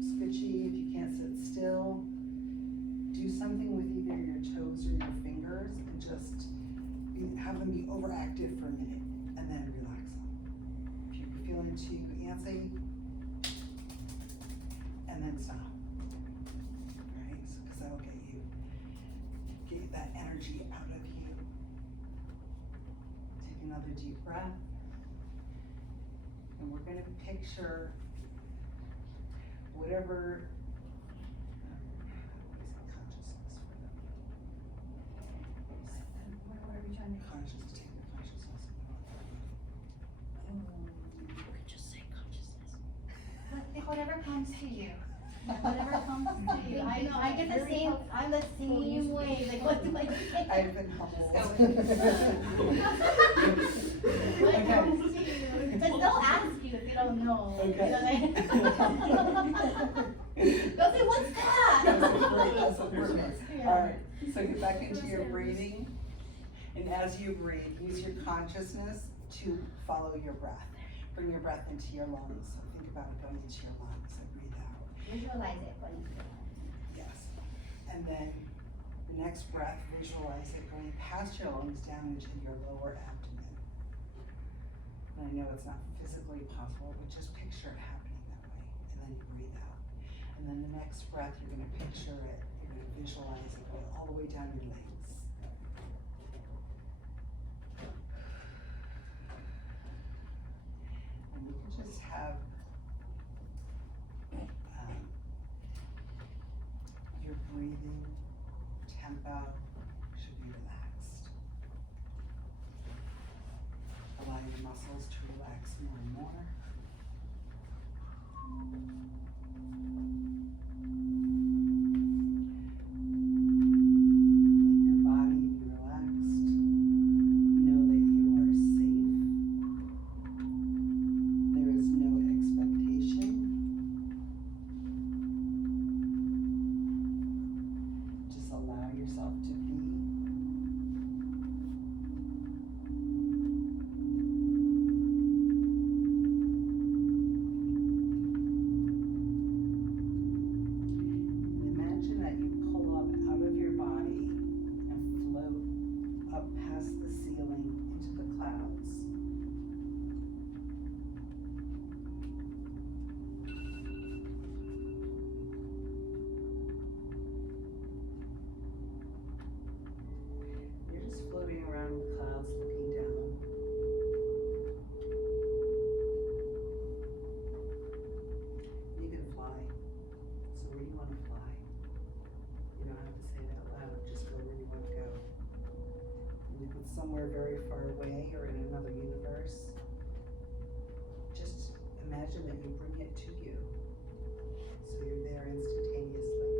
sketchy, if you can't sit still, do something with either your toes or your fingers and just have them be overactive for a minute and then relax them. If you're feeling too antsy, and then stop. Alright, because that'll get that energy out of you. Take another deep breath. And we're gonna picture whatever What are we trying to? conscious, take the consciousness. Whatever comes to you. Whatever comes to you. I know, I get the same, I'm the same way, like what do I say? I've been humbled. What comes to you? But they'll ask you if you don't know. Okay. You know, they'll say, what's that? That's the purpose. Alright, so get back into your breathing. And as you breathe, use your consciousness to follow your breath. Bring your breath into your lungs. So think about it going into your lungs and breathe out. Visualize it going to the Yes. And then the next breath, visualize it going past your lungs down into your lower abdomen. And I know it's not physically possible, but just picture it happening that way. And then you breathe out. And then the next breath, you're gonna picture it, you're gonna visualize it going all the way down your legs. And you can just have your breathing tempo should be relaxed. Allow your muscles to relax more and more. Let your body be relaxed. Know that you are safe. There is no expectation. Just allow yourself to be. And imagine that you pull up out of your body and float up past the ceiling into the clouds. You're just floating around in the clouds looking down. You can fly. So where do you want to fly? You don't have to say it out loud, just go where you want to go. And if it's somewhere very far away or in another universe, just imagine that you bring it to you. So you're there instantaneously.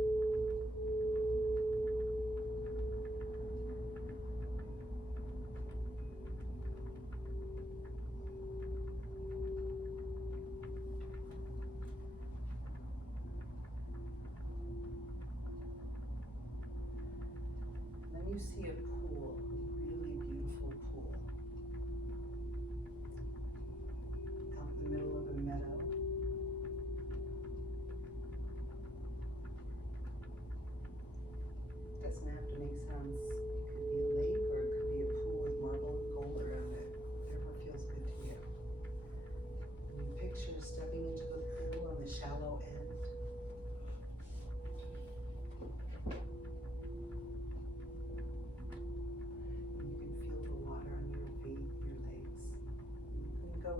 Then you see a pool, a really beautiful pool. Out in the middle of a meadow. Doesn't have to make sounds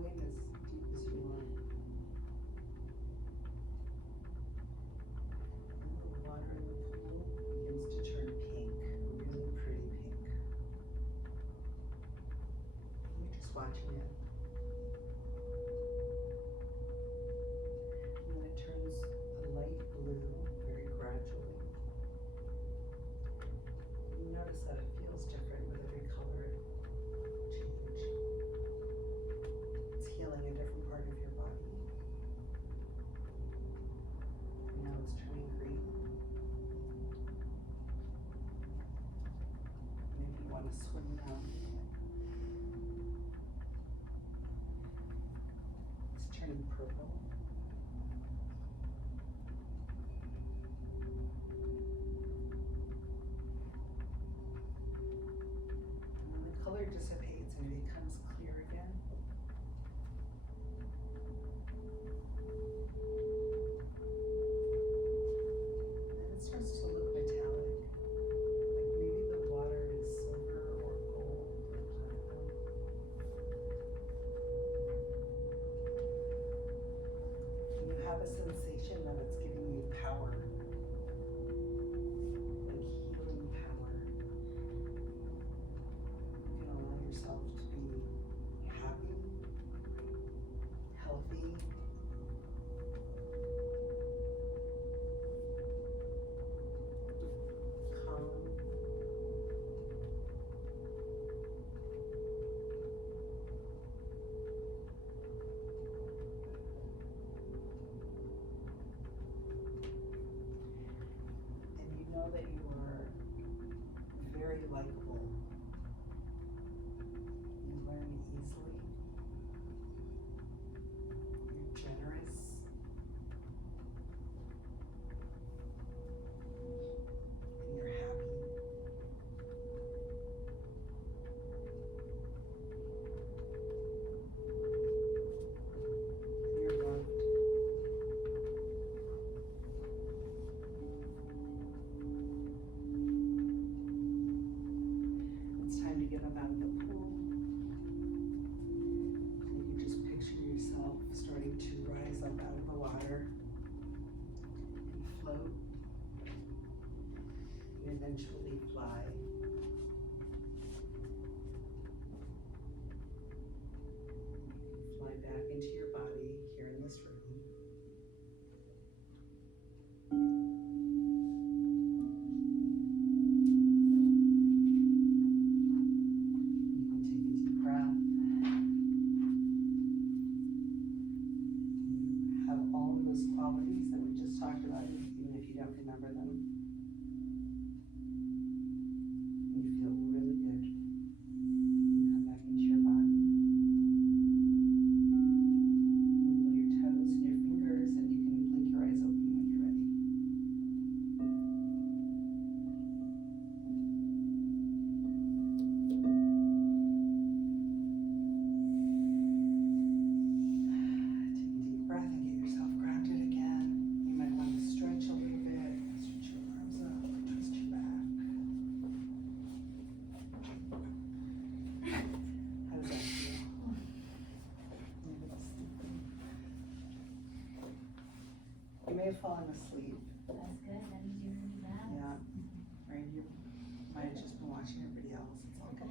in as deep as you want. And the water in the pool begins to turn pink, really pretty pink. You're just watching it. And then it turns a light blue very gradually. You notice that it feels different with every color change. It's healing a different part of your body. And now it's turning green. Maybe you want to swim down. It's turning purple. And then the color dissipates and it becomes clear again. And it starts to look metallic. Like maybe the water is silver or gold or platinum. And you have a sensation that it's giving you power. Like healing power. You can allow yourself to be happy, healthy, calm. And you know that you are very likable. You learn easily. You're generous. And you're happy. And you're loved. It's time to get up out of the pool. And you just picture yourself starting to rise up out of the water and float and eventually fly. You can fly back into your body here in this room. You can take a deep breath. You have all of those qualities that we just talked about, even if you don't remember them. And you feel really good. You can come back into your body. Wiggle your toes and your fingers, and you can blink your eyes open when you're ready. Take a deep breath and get yourself grounded again. You might want to stretch a little bit. Stretch your arms up, twist your back. How does that feel? Maybe it's sleeping. You may have fallen asleep. That's good, that means you're really bad. Yeah. Or you might have just been watching everybody else. It's all good.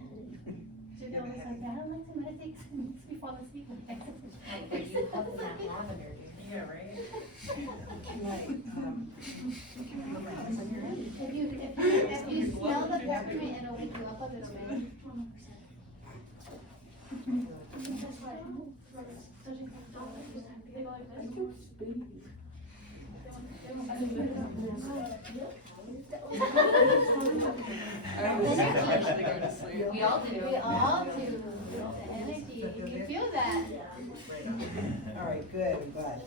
She's always like, I don't like to meditate, because it makes me fall asleep. But you love that lavender, dude. Yeah, right? Can I, put my hands on your head? If you smell the peppermint, it'll wake you up a little bit. That's why whoever's touching the dog, they go like this. We all do. We all do, the energy, you can feel that. All right, good, I'm glad.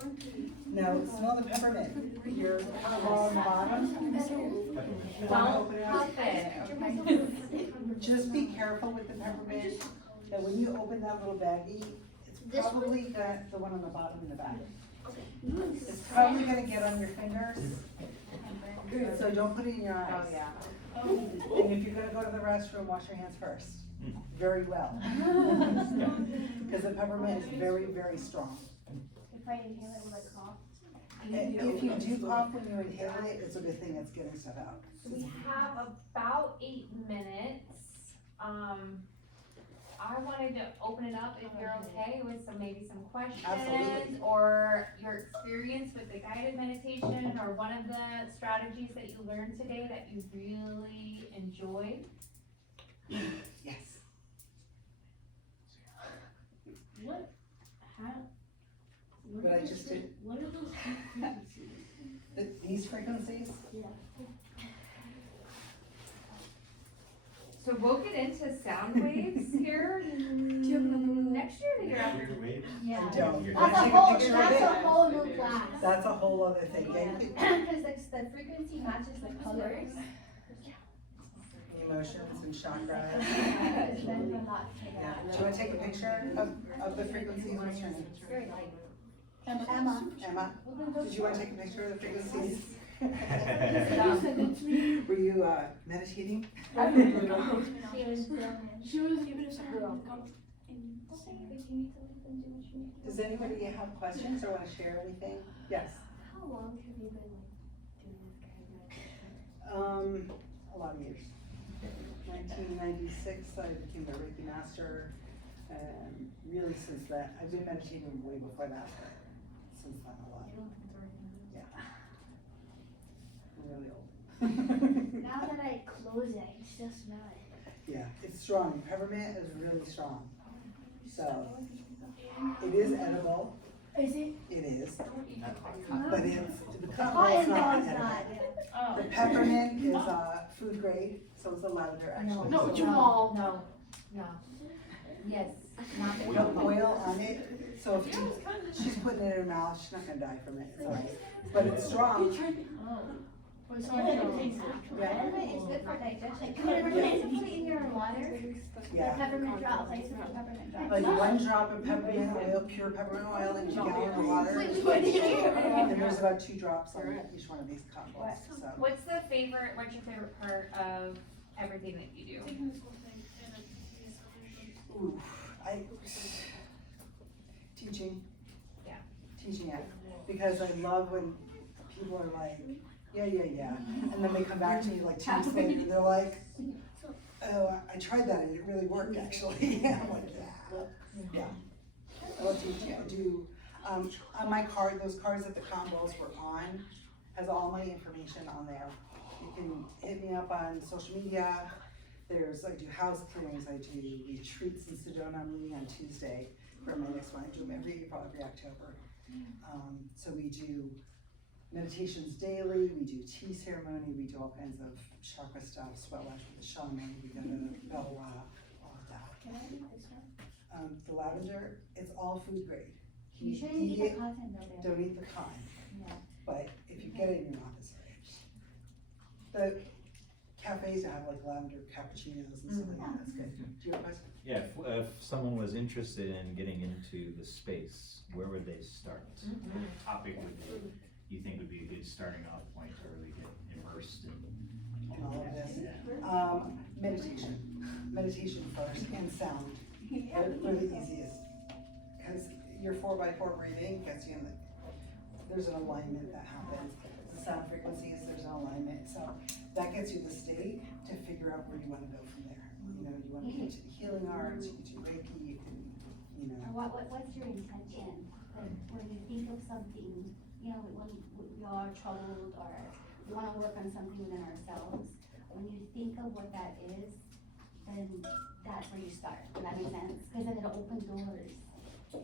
Now, smell the peppermint. Your claw on the bottom. Don't pop it, okay? Just be careful with the peppermint, that when you open that little baggie, it's probably got the one on the bottom in the back. It's probably gonna get on your fingers, so don't put it in your eyes. Oh, yeah. And if you're gonna go to the restroom, wash your hands first. very well. Because the peppermint is very, very strong. If I inhale it, will I cough? And if you do cough when you inhale it, it's a good thing it's getting stuff out. We have about 8 minutes. I wanted to open it up if you're okay with maybe some questions. Absolutely. Or your experience with the guided meditation, or one of the strategies that you learned today that you really enjoyed. Yes. What? How? What I just did. What are those frequencies? These frequencies? Yeah. So we'll get into sound waves here next year to get Weird waves. Yeah. I don't. You That's wanna a take whole, picture of that's it? a whole new class. That's a whole other thing. Yeah. Because the frequency matches the colors. Emotions and chakras. It's been a lot to Yeah. that. Do you want to take a picture of the frequencies? What's your name? Very light. Emma. Emma? Did you want to take a picture of the frequencies? She Were you meditating? was giving us her Does anybody have questions or want to share anything? Yes. How long have you been doing this kind of meditation? A lot of years. 1996, I became a Reiki master, and really since then, I've been meditating way before that, but since then a lot. Yeah. I'm really old. Now that I close it, I can still smell it. Yeah, it's strong. Peppermint is really strong. So, it is edible. Is it? It is. But it's, the cotton Cotton is not ball's edible. not. The peppermint is food grade, so is the lavender actually. No, So Jamal. No. Yes, not the the oil on it, so if you, she's putting it in her mouth, she's not gonna die from it, it's all right. But it's strong. Peppermint is good for digestion. Can you put it in your water? The Yeah. peppermint drops, I used to put peppermint drops. Like 1 drop of peppermint oil, pure peppermint oil in 2 gallons of water. And there's about 2 drops on each one of these combos, so. What's your favorite part of everything that you do? Ooh, teaching. Yeah. Teaching it, because I love when people are like, yeah, and then they come back to me like 2 weeks later, and they're like, oh, I tried that and it really worked actually. I'm like, yeah. I love teaching. I do, on my card, those cards that the combos were on, has all my information on there. You can hit me up on social media. I do house clearings, I do retreats in Sedona. I'm meeting on Tuesday for my next one. I do them every April, every October. So we do meditations daily, we do tea ceremony, we do all kinds of chakra stuff, sweat lodge with the shaman, we go to bell rock, all of that. Can I eat this one? The lavender, it's all food grade. You shouldn't eat the cotton though, Don't eat the cotton. Yeah. But if you get it in your mouth, it's the cafes have like lavender cappuccinos and stuff like that, that's good. Do you have a question? Yeah, if someone was interested in getting into the space, where would they start? What topic you think would be a good starting off point to really get immersed in? And all of this. Meditation first, and sound. They're the easiest. Because your 4x4 breathing gets you in there's an alignment that happens. The sound frequencies, there's an alignment. So that gets you the state to figure out where you want to go from there. You know, you want to get to the healing arts, you can do Reiki, you can, What's your intention? When you think of something, you know, when we are troubled or we want to work on something within ourselves, when you think of what that is, then that's where you start. Does that make sense? Because then it'll open doors,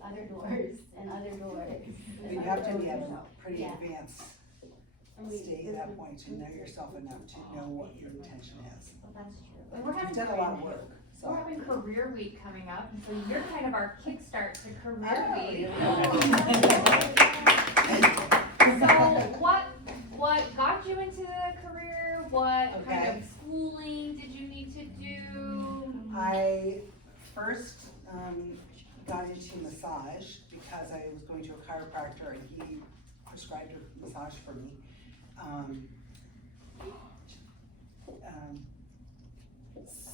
other doors, and other doors. But you have to be at a pretty Yeah. advanced state at that point to know yourself enough to know what your intention is. Well, that's true. And we're You've having, done a lot of work, we're so. having career week coming up, and so you're kind of our kickstart to career Oh, week. yeah. So what got you into the career? What kind Okay. of schooling did you need to do? I first got into massage because I was going to a chiropractor and he prescribed a massage for me.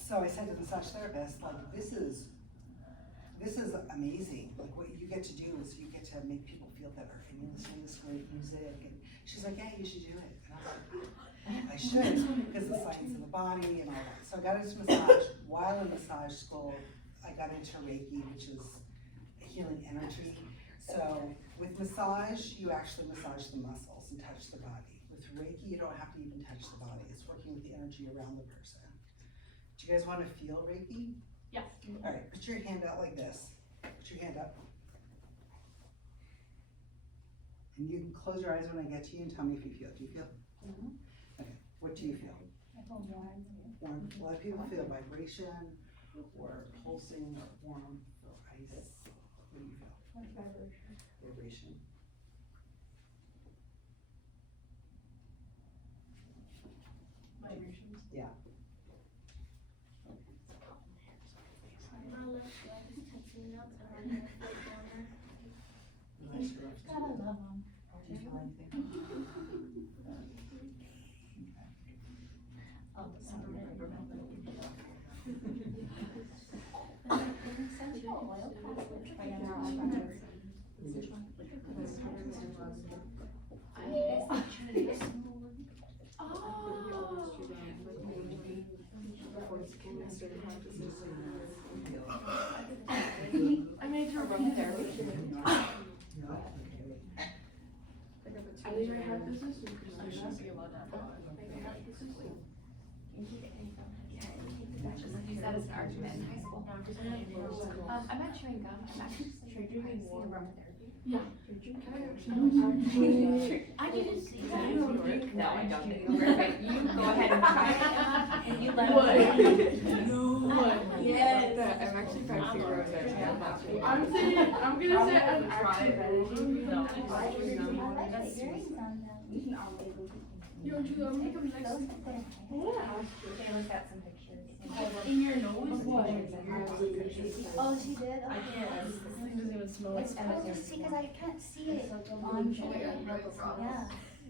So So I said to the massage therapist, like, this is amazing. Like, what you get to do is you get to make people feel better, and you listen to this great music. And she's like, yeah, you should do it. And I was like, I should, because the science of the body and all that. So I got into massage. While in massage school, I got into Reiki, which is healing energy. So with massage, you actually massage the muscles and touch the body. With Reiki, you don't have to even touch the body. It's working with the energy around the person. Do you guys want to feel Reiki? Yes. All right, put your hand out like this. Put your hand up. And you can close your eyes when I get to you and tell me if you feel. Do you feel? Okay, what do you feel? Warm. A lot of people feel vibration or pulsing or warm or ice. What do you feel? Vibration. Vibrations. Yeah. Nice rough. Gotta love them. Do you feel anything? Oh, sorry. Essential oil I made her run there. I think I have this assistant. I should be allowed to have one. I have this assistant. Use that as an argument in high school. I'm not chewing gum, I'm actually drinking water. Yeah. I didn't see that. No, I don't think it'll work, but you go ahead and try it. And you let it. No. Yes. I'm actually practicing rosary. I'm gonna say I'm actually meditating. No. I like the earrings on them. You want to go make them next? Those are good. Taylor's got some pictures. In your nose? What? Oh, she did? I can't, this thing doesn't even smell like It's smoke. cool to see, cause I can't see it on here.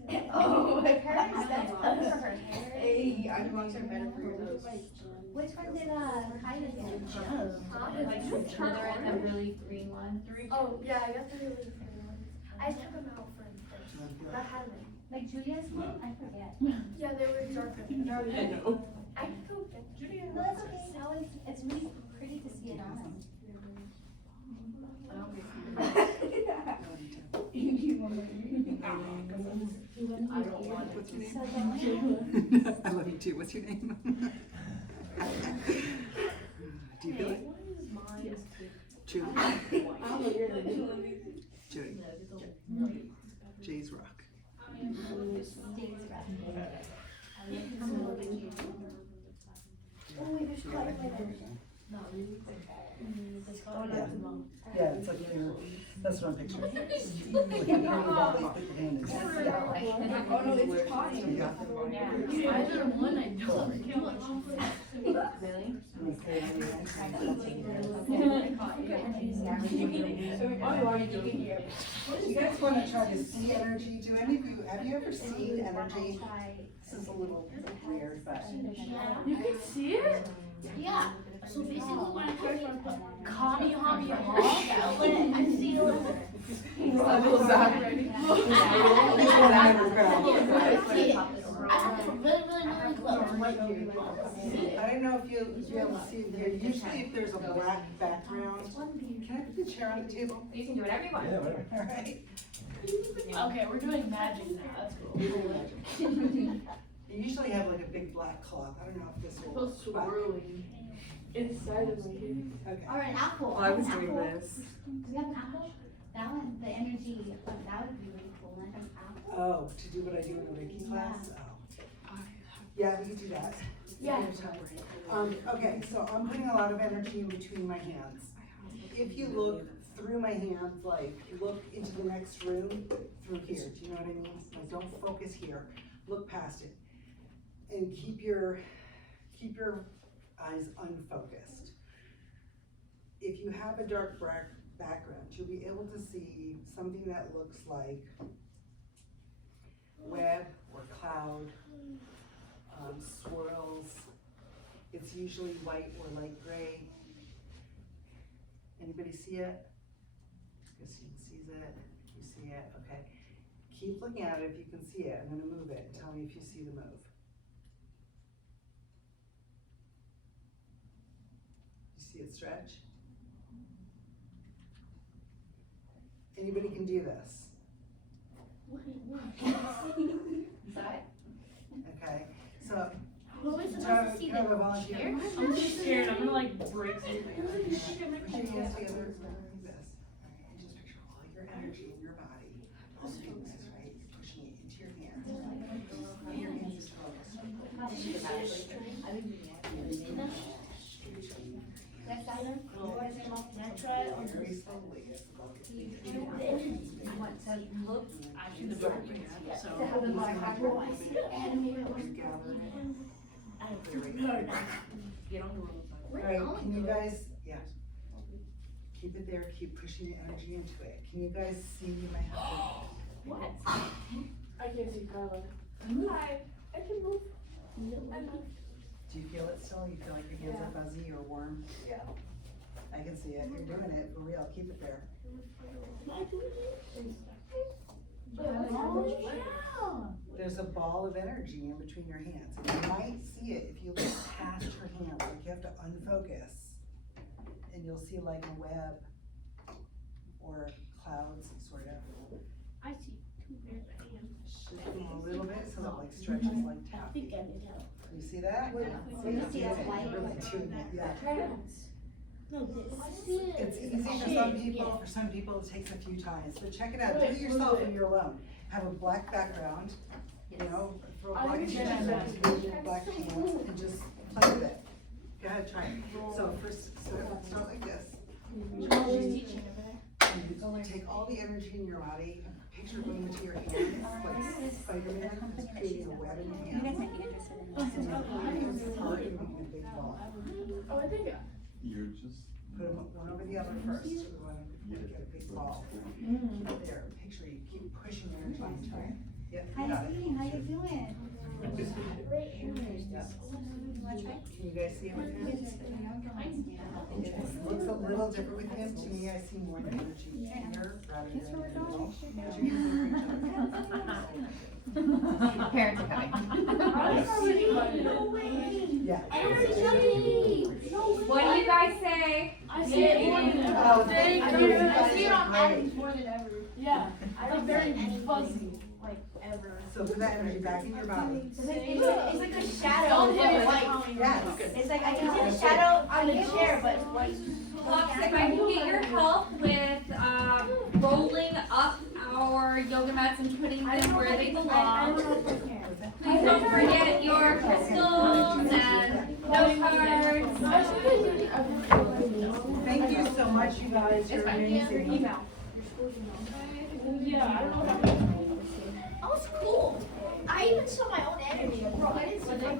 Yeah. Oh, My parents got it for her hair. Hey, I want to better for your nose. Which one did, Kylie do? Like Slytherin, the really green one. Oh, yeah, I got the really pretty ones. I took them out for first. I had them. Like Julia's one? I forget. Yeah, they were darker. I can go get Jody Anne. No, that's okay. Now it's really pretty to see it on. I don't want it. What's your So name? the I love you too. What's your name? Do you feel it? Judy. Judy. Jay's Rock. Yeah, it's like that's what I'm picturing. Like your hand is. Oh, no, it's potty. Yeah. Either one, I don't. Really? You guys want to try to see energy? Do any of you, have you ever seen energy? This is a little weird, but. You can see it? Yeah, so basically when I try to Kami, hami, I see a little bit. I don't know if you'll be able to see there. Usually if there's a black background, can I put the chair on the table? You can do whatever you want. Yeah, whatever. All right. Okay, we're doing magic now, that's cool. You usually have like a big black cloth. I don't know if this It will. feels swirly inside of me. Okay. Or an apple. Well, I was An doing apple. this. Do we have an apple? That one, the energy, that would be really cool, like an apple. Oh, to do what I do in the Reiki class? Oh. Yeah, we can do that. Yeah. Okay, so I'm putting a lot of energy in between my hands. If you look through my hands, like look into the next room through here, do you know what I mean? Like don't focus here, look past it. And keep your eyes unfocused. If you have a dark background, you'll be able to see something that looks like web or cloud, swirls. It's usually white or light gray. Anybody see it? Guess you sees it. You see it, okay. Keep looking at it if you can see it. I'm gonna move it and tell me if you see the move. You see it stretch? Anybody can do this. Okay, so Who is do I supposed to see have a the volunteer? chair? I'm too scared, I'm gonna like break Put your hands together like this. And just picture all your energy in your body. All the focus, right? You're pushing it into your hands. Your hands is focused. Very slowly. I want to look. I do the dark so. Get on the road. Alright, can you guys, yeah. Keep it there, keep pushing the energy into it. Can you guys see my hand? What? I can't see Carla. Hi, I can move. Do you feel it still? You feel like your hands are fuzzy or warm? Yeah. I can see it. You're doing it for real. Keep it there. There's a ball of energy in between your hands. And you might see it if you look past your hands. Like you have to unfocus. And you'll see like a web or clouds sort of. I see two pairs of hands. Shift them a little bit so that like stretches like taffy. You see that? So you see us white? You're really doing it, yeah. No, this. It's easy for some people, for some people it takes a few times, but check it out, do it yourself when you're alone. Have a black background, you know, throw a black t-shirt, black pants, and just play with it. Go ahead, try it. So first, start like this. And take all the energy in your body, picture going into your hands, like Spider-Man, just creating a web in your You guys hands. might be interested in And this. then your hands start making a big ball. Oh, I think You're just. Put them one over the other first. We want to get a big ball. Keep it there. Picture you keep pushing energy into it. Yep, you got Hi, it. Steve, how you doing? Can you guys see him with him? It looks a little different with him. To me, I see more energy here rather than in the middle. Put your hands over each other. Parents are coming. Yeah. What do you guys say? I see it more than ever. Oh, I see it on Adams more than ever. Yeah, I'm very fuzzy, like ever. So put that energy back in your body. It's like a shadow. Don't hit me like. Yes. It's like I can see the shadow on the chair, but it's white. Lux, if I can get your help with rolling up our yoga mats and putting them where they belong. Please don't forget your crystals and note cards. Thank you so much, you guys. You're amazing. Yeah, I don't know what That was cool. I even saw my own energy. Bro, I didn't see that.